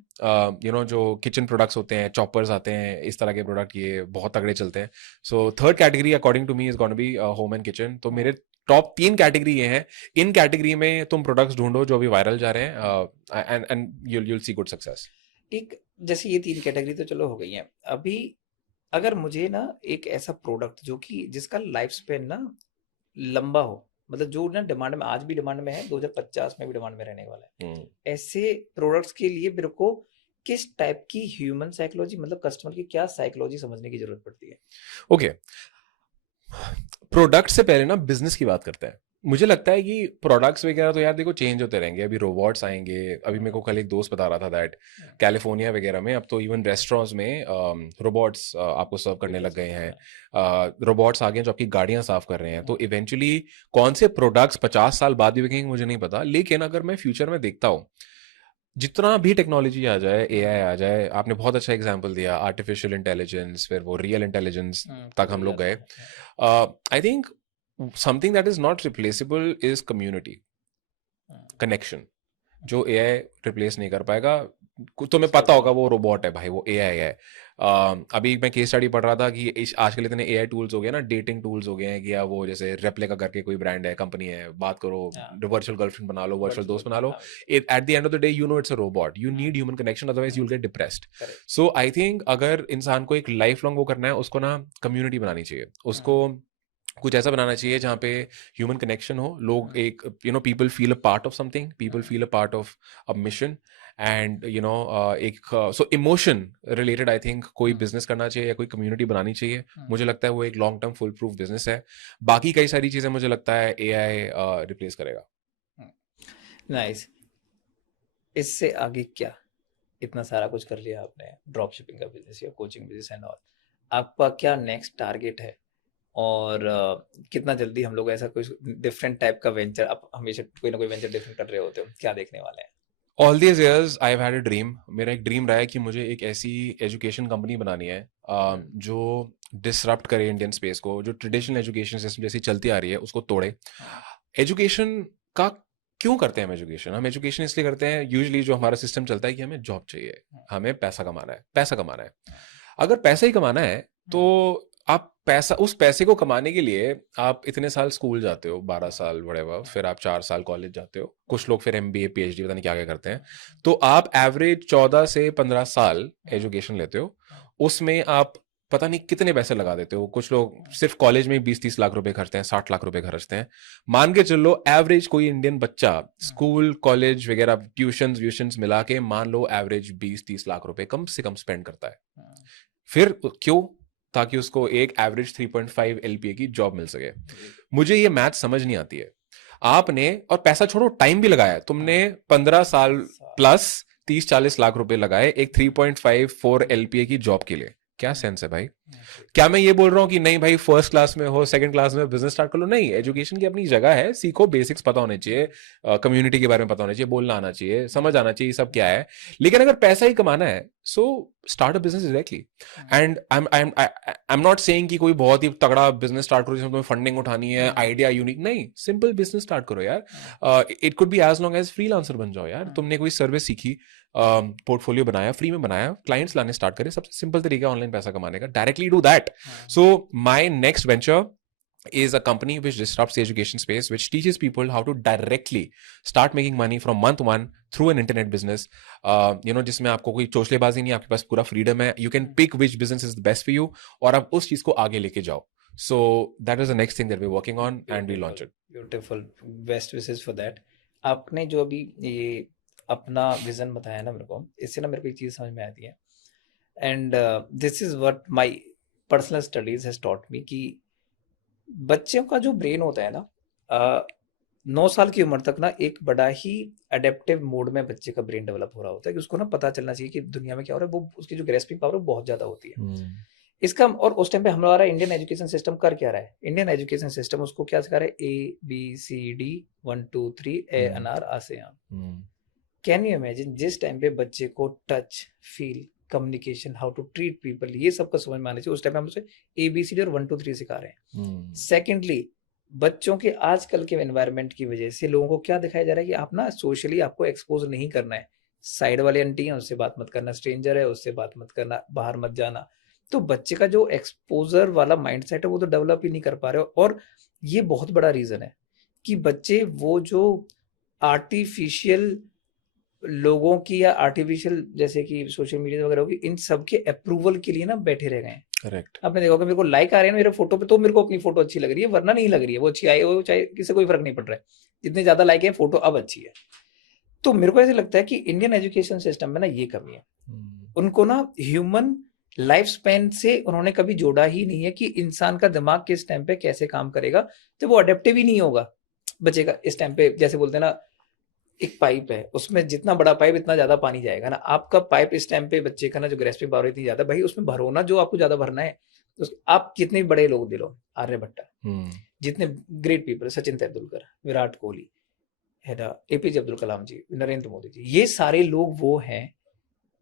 जो किचन प्रोडक्ट्स होते हैं, चॉपर्स आते हैं, इस तरह के प्रोडक्ट ये बहुत तगड़े चलते हैं। So third category according to me is going to be home and kitchen. तो मेरे टॉप 3 कैटेगरी ये हैं। इन कैटेगरी में तुम प्रोडक्ट्स ढूंढो जो अभी वायरल जा रहे हैं, and you'll see good success. एक जैसे ये 3 कैटेगरी तो चलो हो गई हैं। अभी अगर मुझे ना एक ऐसा प्रोडक्ट जो कि जिसका लाइफ स्पेन ना लंबा हो, मतलब जो ना डिमांड में आज भी डिमांड में है, 2050 में भी डिमांड में रहने वाला है, ऐसे प्रोडक्ट्स के लिए मेरे को किस टाइप की ह्यूमन साइकोलॉजी, मतलब कस्टमर की क्या साइकोलॉजी समझने की जरूरत पड़ती है? ओके, प्रोडक्ट से पहले ना बिजनेस की बात करते हैं। मुझे लगता है कि प्रोडक्ट्स वगैरह तो यार देखो चेंज होते रहेंगे। अभी रोबोट्स आएंगे, अभी मेरे को कल एक दोस्त बता रहा था दैट कैलिफोर्निया वगैरह में अब तो इवन रेस्टोरेंट्स में रोबोट्स आपको सर्व करने लग गए हैं। रोबोट्स आ गए जो आपकी गाड़ियां साफ कर रहे हैं। तो इवेंचुअली कौन से प्रोडक्ट्स 50 साल बाद भी बिकेंगे मुझे नहीं पता, लेकिन अगर मैं फ्यूचर में देखता हूँ जितना भी टेक्नोलॉजी आ जाए, एआई आ जाए, आपने बहुत अच्छा एग्जांपल दिया, आर्टिफिशियल इंटेलिजेंस, फिर वो रियल इंटेलिजेंस तक हम लोग गए। I think something that is not replaceable is community connection, जो एआई रिप्लेस नहीं कर पाएगा। तुम्हें पता होगा वो रोबोट है भाई, वो एआई है। अभी मैं केस स्टडी पढ़ रहा था कि आजकल इतने एआई टूल्स हो गए ना, डेटिंग टूल्स हो गए हैं कि या वो जैसे रेप्लिका करके कोई ब्रांड है, कंपनी है, बात करो, वर्चुअल गर्लफ्रेंड बना लो, वर्चुअल दोस्त बना लो। At the end of the day you know it's a robot, you need human connection, otherwise you will get depressed. So I think अगर इंसान को एक लाइफ लॉन्ग वो करना है, उसको ना कम्युनिटी बनानी चाहिए, उसको कुछ ऐसा बनाना चाहिए जहाँ पे ह्यूमन कनेक्शन हो, लोग एक people feel a part of something, people feel a part of a mission, and एक सो इमोशन रिलेटेड आई थिंक कोई बिजनेस करना चाहिए या कोई कम्युनिटी बनानी चाहिए। मुझे लगता है वो एक long term full proof business है। बाकी कई सारी चीजें मुझे लगता है एआई रिप्लेस करेगा। नाइस। इससे आगे क्या? इतना सारा कुछ कर लिया आपने, ड्रॉप शिपिंग का बिजनेस या कोचिंग बिजनेस एंड ऑल, आपका क्या नेक्स्ट टारगेट है? और कितना जल्दी हम लोग ऐसा कुछ डिफरेंट टाइप का वेंचर, आप हमेशा कोई ना कोई वेंचर डिफरेंट कर रहे होते हो, क्या देखने वाले हैं? All these years I have had a dream. मेरा एक ड्रीम रहा है कि मुझे एक ऐसी एजुकेशन कंपनी बनानी है जो डिसरप्ट करे इंडियन स्पेस को, जो ट्रेडिशनल एजुकेशन सिस्टम जैसी चलती आ रही है उसको तोड़े। एजुकेशन का क्यों करते हैं हम एजुकेशन? हम एजुकेशन इसलिए करते हैं यूजुअली, जो हमारा सिस्टम चलता है कि हमें जॉब चाहिए, हमें पैसा कमाना है, पैसा कमाना है। अगर पैसा ही कमाना है तो आप उस पैसे को कमाने के लिए आप इतने साल स्कूल जाते हो, 12 साल whatever, फिर आप 4 साल कॉलेज जाते हो, कुछ लोग फिर एमबीए पीएचडी पता नहीं क्या क्या करते हैं। तो आप एवरेज 14 से 15 साल एजुकेशन लेते हो, उसमें आप पता नहीं कितने पैसे लगा देते हो। कुछ लोग सिर्फ कॉलेज में 20-30 लाख रुपए खर्चते हैं, 60 लाख रुपए खर्चते हैं। मान के चलो एवरेज कोई इंडियन बच्चा स्कूल कॉलेज वगैरह ट्यूशन मिला के मान लो एवरेज 20-30 लाख रुपए कम से कम स्पेंड करता है। फिर क्यों? ताकि उसको एक एवरेज 3.5 LPA की जॉब मिल सके। मुझे ये मैथ समझ नहीं आती है। आपने, और पैसा छोड़ो, टाइम भी लगाया तुमने, 15 साल प्लस 30-40 लाख रुपए लगाए एक 3.54 LPA की जॉब के लिए। क्या सेंस है भाई? क्या मैं ये बोल रहा हूँ कि नहीं भाई फर्स्ट क्लास में हो, सेकंड क्लास में बिजनेस स्टार्ट कर लो? नहीं, एजुकेशन की अपनी जगह है, सीखो, बेसिक्स पता होने चाहिए, कम्युनिटी के बारे में पता होना चाहिए, बोलना आना चाहिए, समझ आना चाहिए सब क्या है। लेकिन अगर पैसा ही कमाना है so start a business directly. And I am not saying कि कोई बहुत ही तगड़ा बिजनेस स्टार्ट करो जिसमें तुम्हें फंडिंग उठानी है, आइडिया यूनिक, नहीं, सिंपल बिजनेस स्टार्ट करो यार। It could be as long as freelancer बन जाओ यार। तुमने कोई सर्विस सीखी, पोर्टफोलियो बनाया, फ्री में बनाया, क्लाइंट्स लाने स्टार्ट करे, सबसे सिंपल तरीका ऑनलाइन पैसा कमाने का, directly do that. So my next venture is a company which disrupts the education space, which teaches people how to directly start making money from month one through an internet business. जिसमें आपको कोई चोचलेबाजी नहीं, आपके पास पूरा freedom है, you can pick which business is the best for you, और आप उस चीज को आगे लेके जाओ। So that is the next thing that we're working on and we launch it. Beautiful, best wishes for that. आपने जो अभी ये अपना विजन बताया ना मेरे को, इससे ना मेरे को एक चीज समझ में आती है, and this is what my personal studies has taught me, कि बच्चों का जो ब्रेन होता है ना, 9 साल की उम्र तक ना एक बड़ा ही अडेप्टिव मोड में बच्चे का ब्रेन डेवलप हो रहा होता है, कि उसको ना पता चलना चाहिए कि दुनिया में क्या हो रहा है। वो उसकी जो ग्रेस्पिंग पावर है बहुत ज़्यादा होती है। इसका और उस टाइम पे हमारा इंडियन एजुकेशन सिस्टम कर क्या रहा है? इंडियन एजुकेशन सिस्टम उसको क्या सिखा रहा है? ABCD 1 2 3 ए अनार आसेयान। कैन यू इमेजिन जिस टाइम पे बच्चे को touch, feel, communication, how to treat people, ये सबका समझ में आना चाहिए, उस टाइम पे हम उसे ABCD और 1 2 3 सिखा रहे हैं। सेकेंडली, बच्चों के आजकल के एनवायरनमेंट की वजह से लोगों को क्या दिखाया जा रहा है कि आप ना सोशली आपको एक्सपोज नहीं करना है, साइड वाले आंटी हैं उससे बात मत करना, स्ट्रेंजर है उससे बात मत करना, बाहर मत जाना। तो बच्चे का जो एक्सपोजर वाला माइंडसेट है वो तो डेवलप ही नहीं कर पा रहे हो, और ये बहुत बड़ा रीजन है कि बच्चे वो जो आर्टिफिशियल लोगों की या आर्टिफिशियल जैसे कि सोशल मीडिया वगैरह होगी, इन सब के अप्रूवल के लिए ना बैठे रह गए हैं। करेक्ट। आपने देखा होगा मेरे को लाइक आ रहे हैं ना मेरे फोटो पे, तो मेरे को अपनी फोटो अच्छी लग रही है, वरना नहीं लग रही है। वो अच्छी आई हो चाहे किसी कोई फर्क नहीं पड़ रहा है, जितने ज्यादा लाइक है फोटो अब अच्छी है। तो मेरे को ऐसे लगता है कि इंडियन एजुकेशन सिस्टम में ना ये कमी है। उनको ना ह्यूमन लाइफ स्पैन से उन्होंने कभी जोड़ा ही नहीं है कि इंसान का दिमाग किस टाइम पे कैसे काम करेगा, तो वो अडेप्टिव ही नहीं होगा बच्चे का। इस टाइम पे जैसे बोलते हैं ना, एक पाइप है, उसमें जितना बड़ा पाइप इतना ज्यादा पानी जाएगा ना। आपका पाइप इस टाइम पे बच्चे का ना जो ग्रेस्पिंग पावर इतनी ज्यादा, भाई उसमें भरो ना जो आपको ज्यादा भरना है। तो आप कितने भी बड़े लोग दिलो, आर्यभट्टा, जितने ग्रेट पीपल, सचिन तेंदुलकर, विराट कोहली है ना, APJ अब्दुल कलाम जी, नरेंद्र मोदी जी, ये सारे लोग वो हैं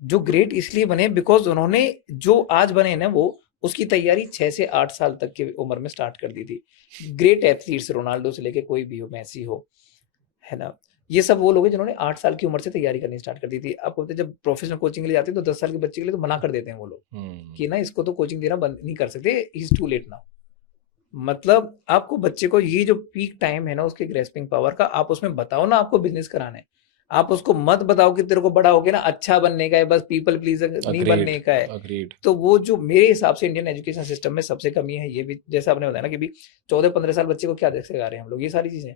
जो ग्रेट इसलिए बने बिकॉज उन्होंने जो आज बने ना, वो उसकी तैयारी 6 से 8 साल तक की उम्र में स्टार्ट कर दी थी। ग्रेट एथलीट्स, रोनाल्डो से लेके कोई भी हो, मेसी हो, है ना, ये सब वो लोग हैं जिन्होंने 8 साल की उम्र से तैयारी करनी स्टार्ट कर दी थी। आपको पता है जब प्रोफेशनल कोचिंग के लिए जाते हैं तो 10 साल के बच्चे के लिए तो मना कर देते हैं वो लोग कि ना इसको तो कोचिंग देना बंद नहीं कर सकते, इज टू लेट नाउ। मतलब आपको बच्चे को ये जो पीक टाइम है ना उसके ग्रेस्पिंग पावर का, आप उसमें बताओ ना आपको बिजनेस कराना है। आप उसको मत बताओ कि तेरे को बड़ा होके ना अच्छा बनने का है, बस पीपल प्लीजर नहीं बनने का है। अग्रीड। तो वो जो मेरे हिसाब से इंडियन एजुकेशन सिस्टम में सबसे कमी है, ये भी जैसा आपने बताया ना कि भी 14-15 साल बच्चे को क्या सिखा रहे हैं हम लोग, ये सारी चीजें।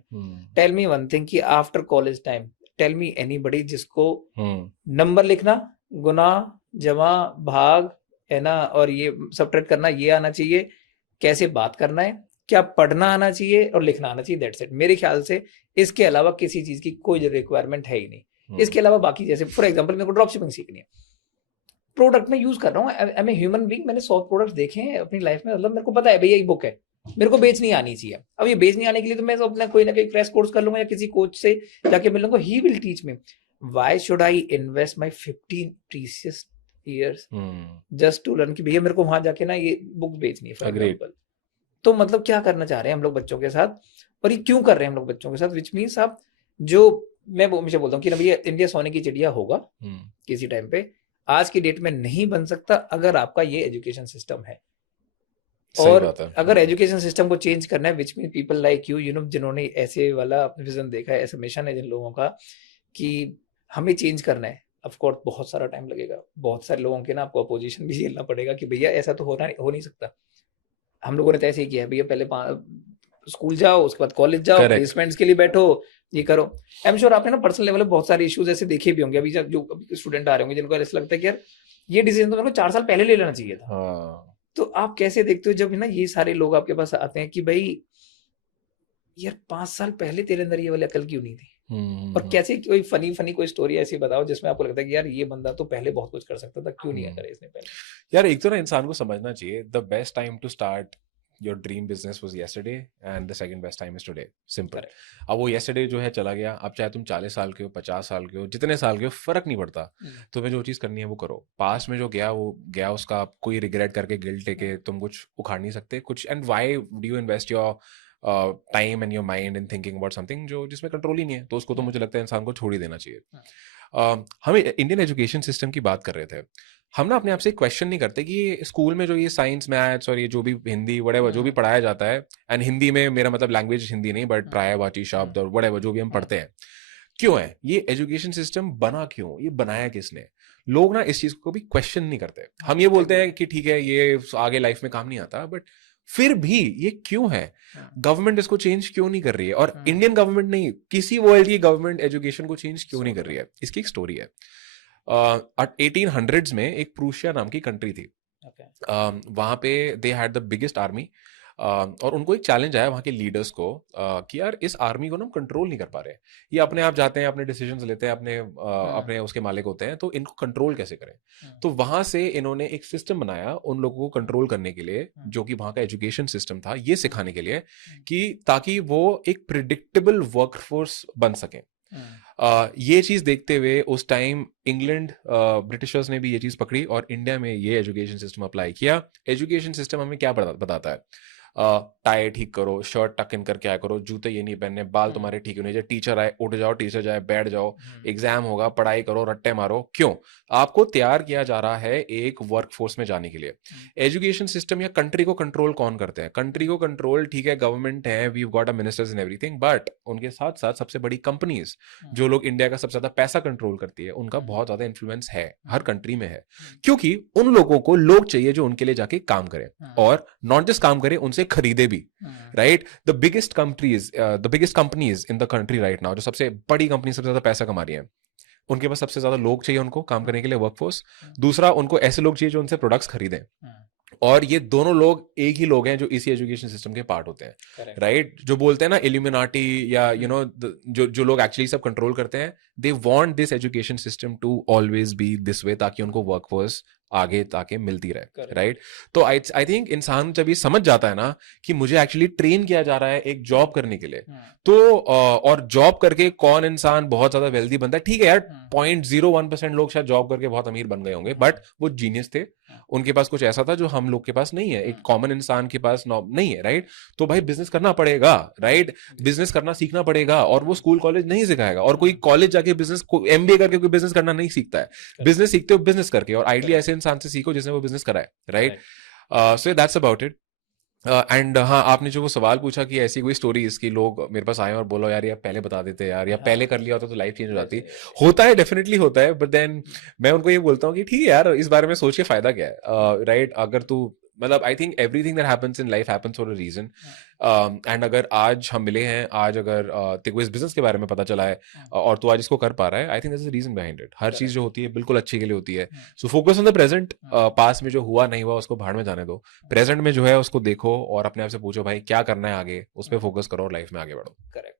टेल मी वन थिंग कि after college time, tell me anybody जिसको नंबर लिखना, गुना, जमा, भाग, है ना, और ये सबट्रैक्ट करना ये आना चाहिए, कैसे बात करना है, क्या पढ़ना आना चाहिए और लिखना आना चाहिए, दैट्स इट। मेरे ख्याल से इसके अलावा किसी चीज की कोई रिक्वायरमेंट है ही नहीं। इसके अलावा बाकी जैसे फॉर एग्जांपल मेरे को ड्रॉप शिपिंग सीखनी है, प्रोडक्ट में यूज कर रहा हूँ, I am a human being, मैंने 100 प्रोडक्ट्स देखे हैं अपनी लाइफ में, मतलब मेरे को पता है भैया ये बुक है, मेरे को बेचनी आनी चाहिए। अब ये बेचनी आने के लिए तो मैं अपना कोई ना कोई क्रैश कोर्स कर लूंगा या किसी कोच से जाके मिलूंगा, he will teach me. Why should I invest my 15 precious years just to learn कि भैया मेरे को वहां जाके ना ये बुक बेचनी है फॉर एग्जांपल। तो मतलब क्या करना चाह रहे हैं हम लोग बच्चों के साथ, और ये क्यों कर रहे हैं हम लोग बच्चों के साथ, विच मीन्स आप जो मैं हमेशा बोलता हूँ कि ना भैया इंडिया सोने की चिड़िया होगा किसी टाइम पे, आज की डेट में नहीं बन सकता अगर आपका ये एजुकेशन सिस्टम है। और अगर एजुकेशन सिस्टम को चेंज करना है, which mean people like you know, जिन्होंने ऐसे वाला विजन देखा है, ऐसा मिशन है जिन लोगों का कि हमें चेंज करना है, ऑफ कोर्स बहुत सारा टाइम लगेगा, बहुत सारे लोगों के ना आपको अपोजिशन भी झेलना पड़ेगा कि भैया ऐसा तो हो नहीं सकता। हम लोगों ने तो ऐसे ही किया है भैया, पहले स्कूल जाओ, उसके बाद कॉलेज जाओ, प्लेसमेंट्स के लिए बैठो, ये करो। आई एम श्योर आपने ना पर्सनल लेवल पे बहुत सारे इश्यूज ऐसे देखे भी होंगे अभी, जो स्टूडेंट आ रहे होंगे जिनको ऐसा लगता है कि यार ये डिसीजन तो मेरे को 4 साल पहले ले लेना चाहिए था। तो आप कैसे देखते हो जब ना ये सारे लोग आपके पास आते हैं कि भाई यार 5 साल पहले तेरे अंदर ये वाली अकल क्यों नहीं थी? और कैसे कोई फनी कोई स्टोरी ऐसी बताओ जिसमें आपको लगता है कि यार ये बंदा तो पहले बहुत कुछ कर सकता था, क्यों नहीं करे इसने पहले। यार एक तो ना इंसान को समझना चाहिए, the best time to start your dream business was yesterday and the second best time is today, simple. अब वो येस्टरडे जो है चला गया, अब चाहे तुम 40 साल के हो, 50 साल के हो, जितने साल के हो, फर्क नहीं पड़ता। तुम्हें जो चीज करनी है वो करो। पास्ट में जो गया वो गया, उसका कोई रिग्रेट करके गिल्ट लेके तुम कुछ उखाड़ नहीं सकते कुछ। And why do you invest your time and your mind in thinking about something जो जिसमें कंट्रोल ही नहीं है? तो उसको तो मुझे लगता है इंसान को छोड़ ही देना चाहिए। हमें इंडियन एजुकेशन सिस्टम की बात कर रहे थे, हम ना अपने आप से क्वेश्चन नहीं करते कि ये स्कूल में जो ये साइंस मैथ्स और ये जो भी हिंदी वड़ेवर जो भी पढ़ाया जाता है, एंड हिंदी में मेरा मतलब लैंग्वेज हिंदी नहीं बट पर्यायवाची शब्द और वड़ेवर जो भी हम पढ़ते हैं, क्यों है ये एजुकेशन सिस्टम बना, क्यों ये बनाया किसने? लोग ना इस चीज को भी क्वेश्चन नहीं करते। हम ये बोलते हैं कि ठीक है ये आगे लाइफ में काम नहीं आता, बट फिर भी ये क्यों है? गवर्नमेंट इसको चेंज क्यों नहीं कर रही है? और इंडियन गवर्नमेंट नहीं, किसी वर्ल्ड की गवर्नमेंट एजुकेशन को चेंज क्यों नहीं कर रही है? इसकी एक स्टोरी है। 1800s में एक प्रूशिया नाम की कंट्री थी। वहां पे they had the biggest army और उनको एक चैलेंज आया वहाँ के लीडर्स को कि यार इस आर्मी को ना हम कंट्रोल नहीं कर पा रहे, ये अपने आप जाते हैं, अपने डिसीजंस लेते हैं, अपने उसके मालिक होते हैं, तो इनको कंट्रोल कैसे करें। तो वहां से इन्होंने एक सिस्टम बनाया उन लोगों को कंट्रोल करने के लिए, जो कि वहां का एजुकेशन सिस्टम था, ये सिखाने के लिए कि ताकि वो एक प्रिडिक्टेबल वर्कफोर्स बन सके। ये चीज देखते हुए उस टाइम इंग्लैंड ब्रिटिशर्स ने भी ये चीज पकड़ी और इंडिया में ये एजुकेशन सिस्टम अप्लाई किया। एजुकेशन सिस्टम हमें क्या बताता है, टाई ठीक करो, शर्ट टक इन करके आया करो, जूते ये नहीं पहनने, बाल तुम्हारे ठीक होने चाहिए, टीचर आए उठ जाओ, टीचर जाए बैठ जाओ, एग्जाम होगा पढ़ाई करो, रट्टे मारो। क्यों? आपको तैयार किया जा रहा है एक वर्कफोर्स में जाने के लिए। एजुकेशन सिस्टम या कंट्री को कंट्रोल कौन करते हैं? कंट्री को कंट्रोल ठीक है गवर्नमेंट है, we got a ministers in everything, but उनके साथ साथ सबसे बड़ी कंपनीज जो लोग इंडिया का सबसे ज्यादा पैसा कंट्रोल करती है, उनका बहुत ज्यादा इन्फ्लुएंस है, हर कंट्री में है। क्योंकि उन लोगों को लोग चाहिए जो उनके लिए जाके काम करें, और नॉट जस्ट काम करें, उनसे खरीदे भी, right. The biggest companies in the country right now, जो सबसे बड़ी कंपनी सबसे ज्यादा पैसा कमा रही है, उनके पास सबसे ज्यादा लोग चाहिए उनको काम करने के लिए, वर्कफोर्स। दूसरा, उनको ऐसे लोग चाहिए जो उनसे प्रोडक्ट्स खरीदें, और ये दोनों लोग एक ही लोग हैं जो इसी एजुकेशन सिस्टम के पार्ट होते हैं, राइट। जो बोलते हैं ना इल्यूमिनाटी या जो लोग एक्चुअली सब कंट्रोल करते हैं, they want this education system to always be this way, ताकि उनको वर्कफोर्स आगे ताकि मिलती रहे, राइट। तो आई थिंक इंसान जब ये समझ जाता है ना कि मुझे एक्चुअली ट्रेन किया जा रहा है एक जॉब करने के लिए, तो और जॉब करके कौन इंसान बहुत ज्यादा वेल्दी बनता है? ठीक है यार, 0.01% लोग शायद जॉब करके बहुत अमीर बन गए होंगे, बट वो जीनियस थे, उनके पास कुछ ऐसा था जो हम लोग के पास नहीं है, एक कॉमन इंसान के पास नहीं है, राइट। तो भाई बिजनेस करना पड़ेगा, राइट, बिजनेस करना सीखना पड़ेगा, और वो स्कूल कॉलेज नहीं सिखाएगा, और कोई कॉलेज जाके बिजनेस MBA करके कोई बिजनेस करना नहीं सीखता है। बिजनेस सीखते हो बिजनेस करके, और आइडिया ऐसे इंसान से सीखो जिसने वो बिजनेस करा है, right. So that's about it. And हाँ, आपने जो वो सवाल पूछा कि ऐसी कोई स्टोरी इसकी लोग मेरे पास आए और बोलो यार ये पहले बता देते यार, या पहले कर लिया होता तो लाइफ चेंज हो जाती। होता है, डेफिनेटली होता है, बट देन मैं उनको ये बोलता हूँ कि ठीक है यार, इस बारे में सोच के फायदा क्या है, राइट। अगर तू मतलब I think everything that happens in life happens for a reason. And अगर आज हम मिले हैं, आज अगर तेरे को इस बिजनेस के बारे में पता चला है और तू आज इसको कर पा रहा है, I think that's the reason behind it. हर चीज जो होती है बिल्कुल अच्छे के लिए होती है। So focus on the present. पास में जो हुआ नहीं हुआ उसको भाड़ में जाने दो, प्रेजेंट में जो है उसको देखो और अपने आप से पूछो भाई क्या करना है आगे, उस पर फोकस करो और लाइफ में आगे बढ़ो। करेक्ट।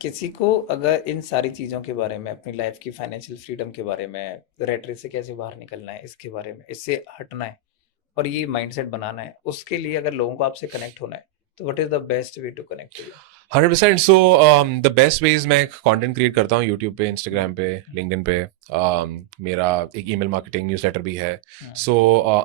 किसी को अगर इन सारी चीज़ों के बारे में, अपनी लाइफ की फाइनेंशियल फ्रीडम के बारे में, रेट रेस से कैसे बाहर निकलना है, इसके बारे में, इससे हटना है और ये माइंडसेट बनाना है, उसके लिए अगर लोगों को आपसे कनेक्ट होना है, तो what is the best way to connect to you? 100%। So the best ways, मैं कंटेंट क्रिएट करता हूँ यूट्यूब पे, इंस्टाग्राम पे, लिंक्डइन पे। मेरा एक ईमेल मार्केटिंग न्यूज़लेटर भी है। सो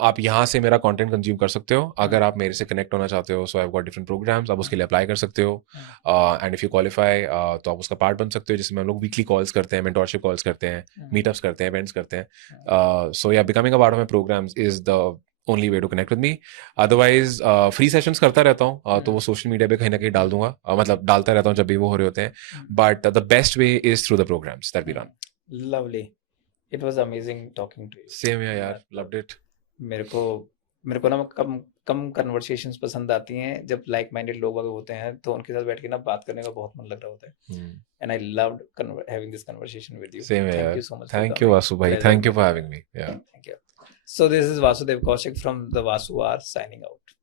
आप यहाँ से मेरा कंटेंट कंज्यूम कर सकते हो। अगर आप मेरे से कनेक्ट होना चाहते हो, so I have got different programs, आप उसके लिए अप्लाई कर सकते हो। एंड इफ यू क्वालिफाई तो आप उसका पार्ट बन सकते हो, जिसमें हम लोग वीकली कॉल्स करते हैं, मेंटोरशिप कॉल्स करते हैं, मीटअप्स करते हैं, इवेंट्स करते हैं। सो या becoming a part of my programs is the only way to connect with me. Otherwise free sessions करता रहता हूँ, तो वो सोशल मीडिया पे कहीं ना कहीं डाल दूंगा, मतलब डालता रहता हूँ जब भी वो हो रहे होते हैं। But the best way is through the programs that we run. Lovely, it was amazing talking to you. Same यार, लव्ड इट। मेरे को ना कम कम कन्वर्सेशंस पसंद आती हैं जब लाइक माइंडेड लोग वगैरह होते हैं, तो उनके साथ बैठ के ना बात करने का बहुत मन लग रहा होता है। And I loved having this conversation with you. Same thank यार, you so much. Thank you Vasu भाई, thank you for having me. Thank you. So this is Vasudev Kaushik from the Vasu R signing out.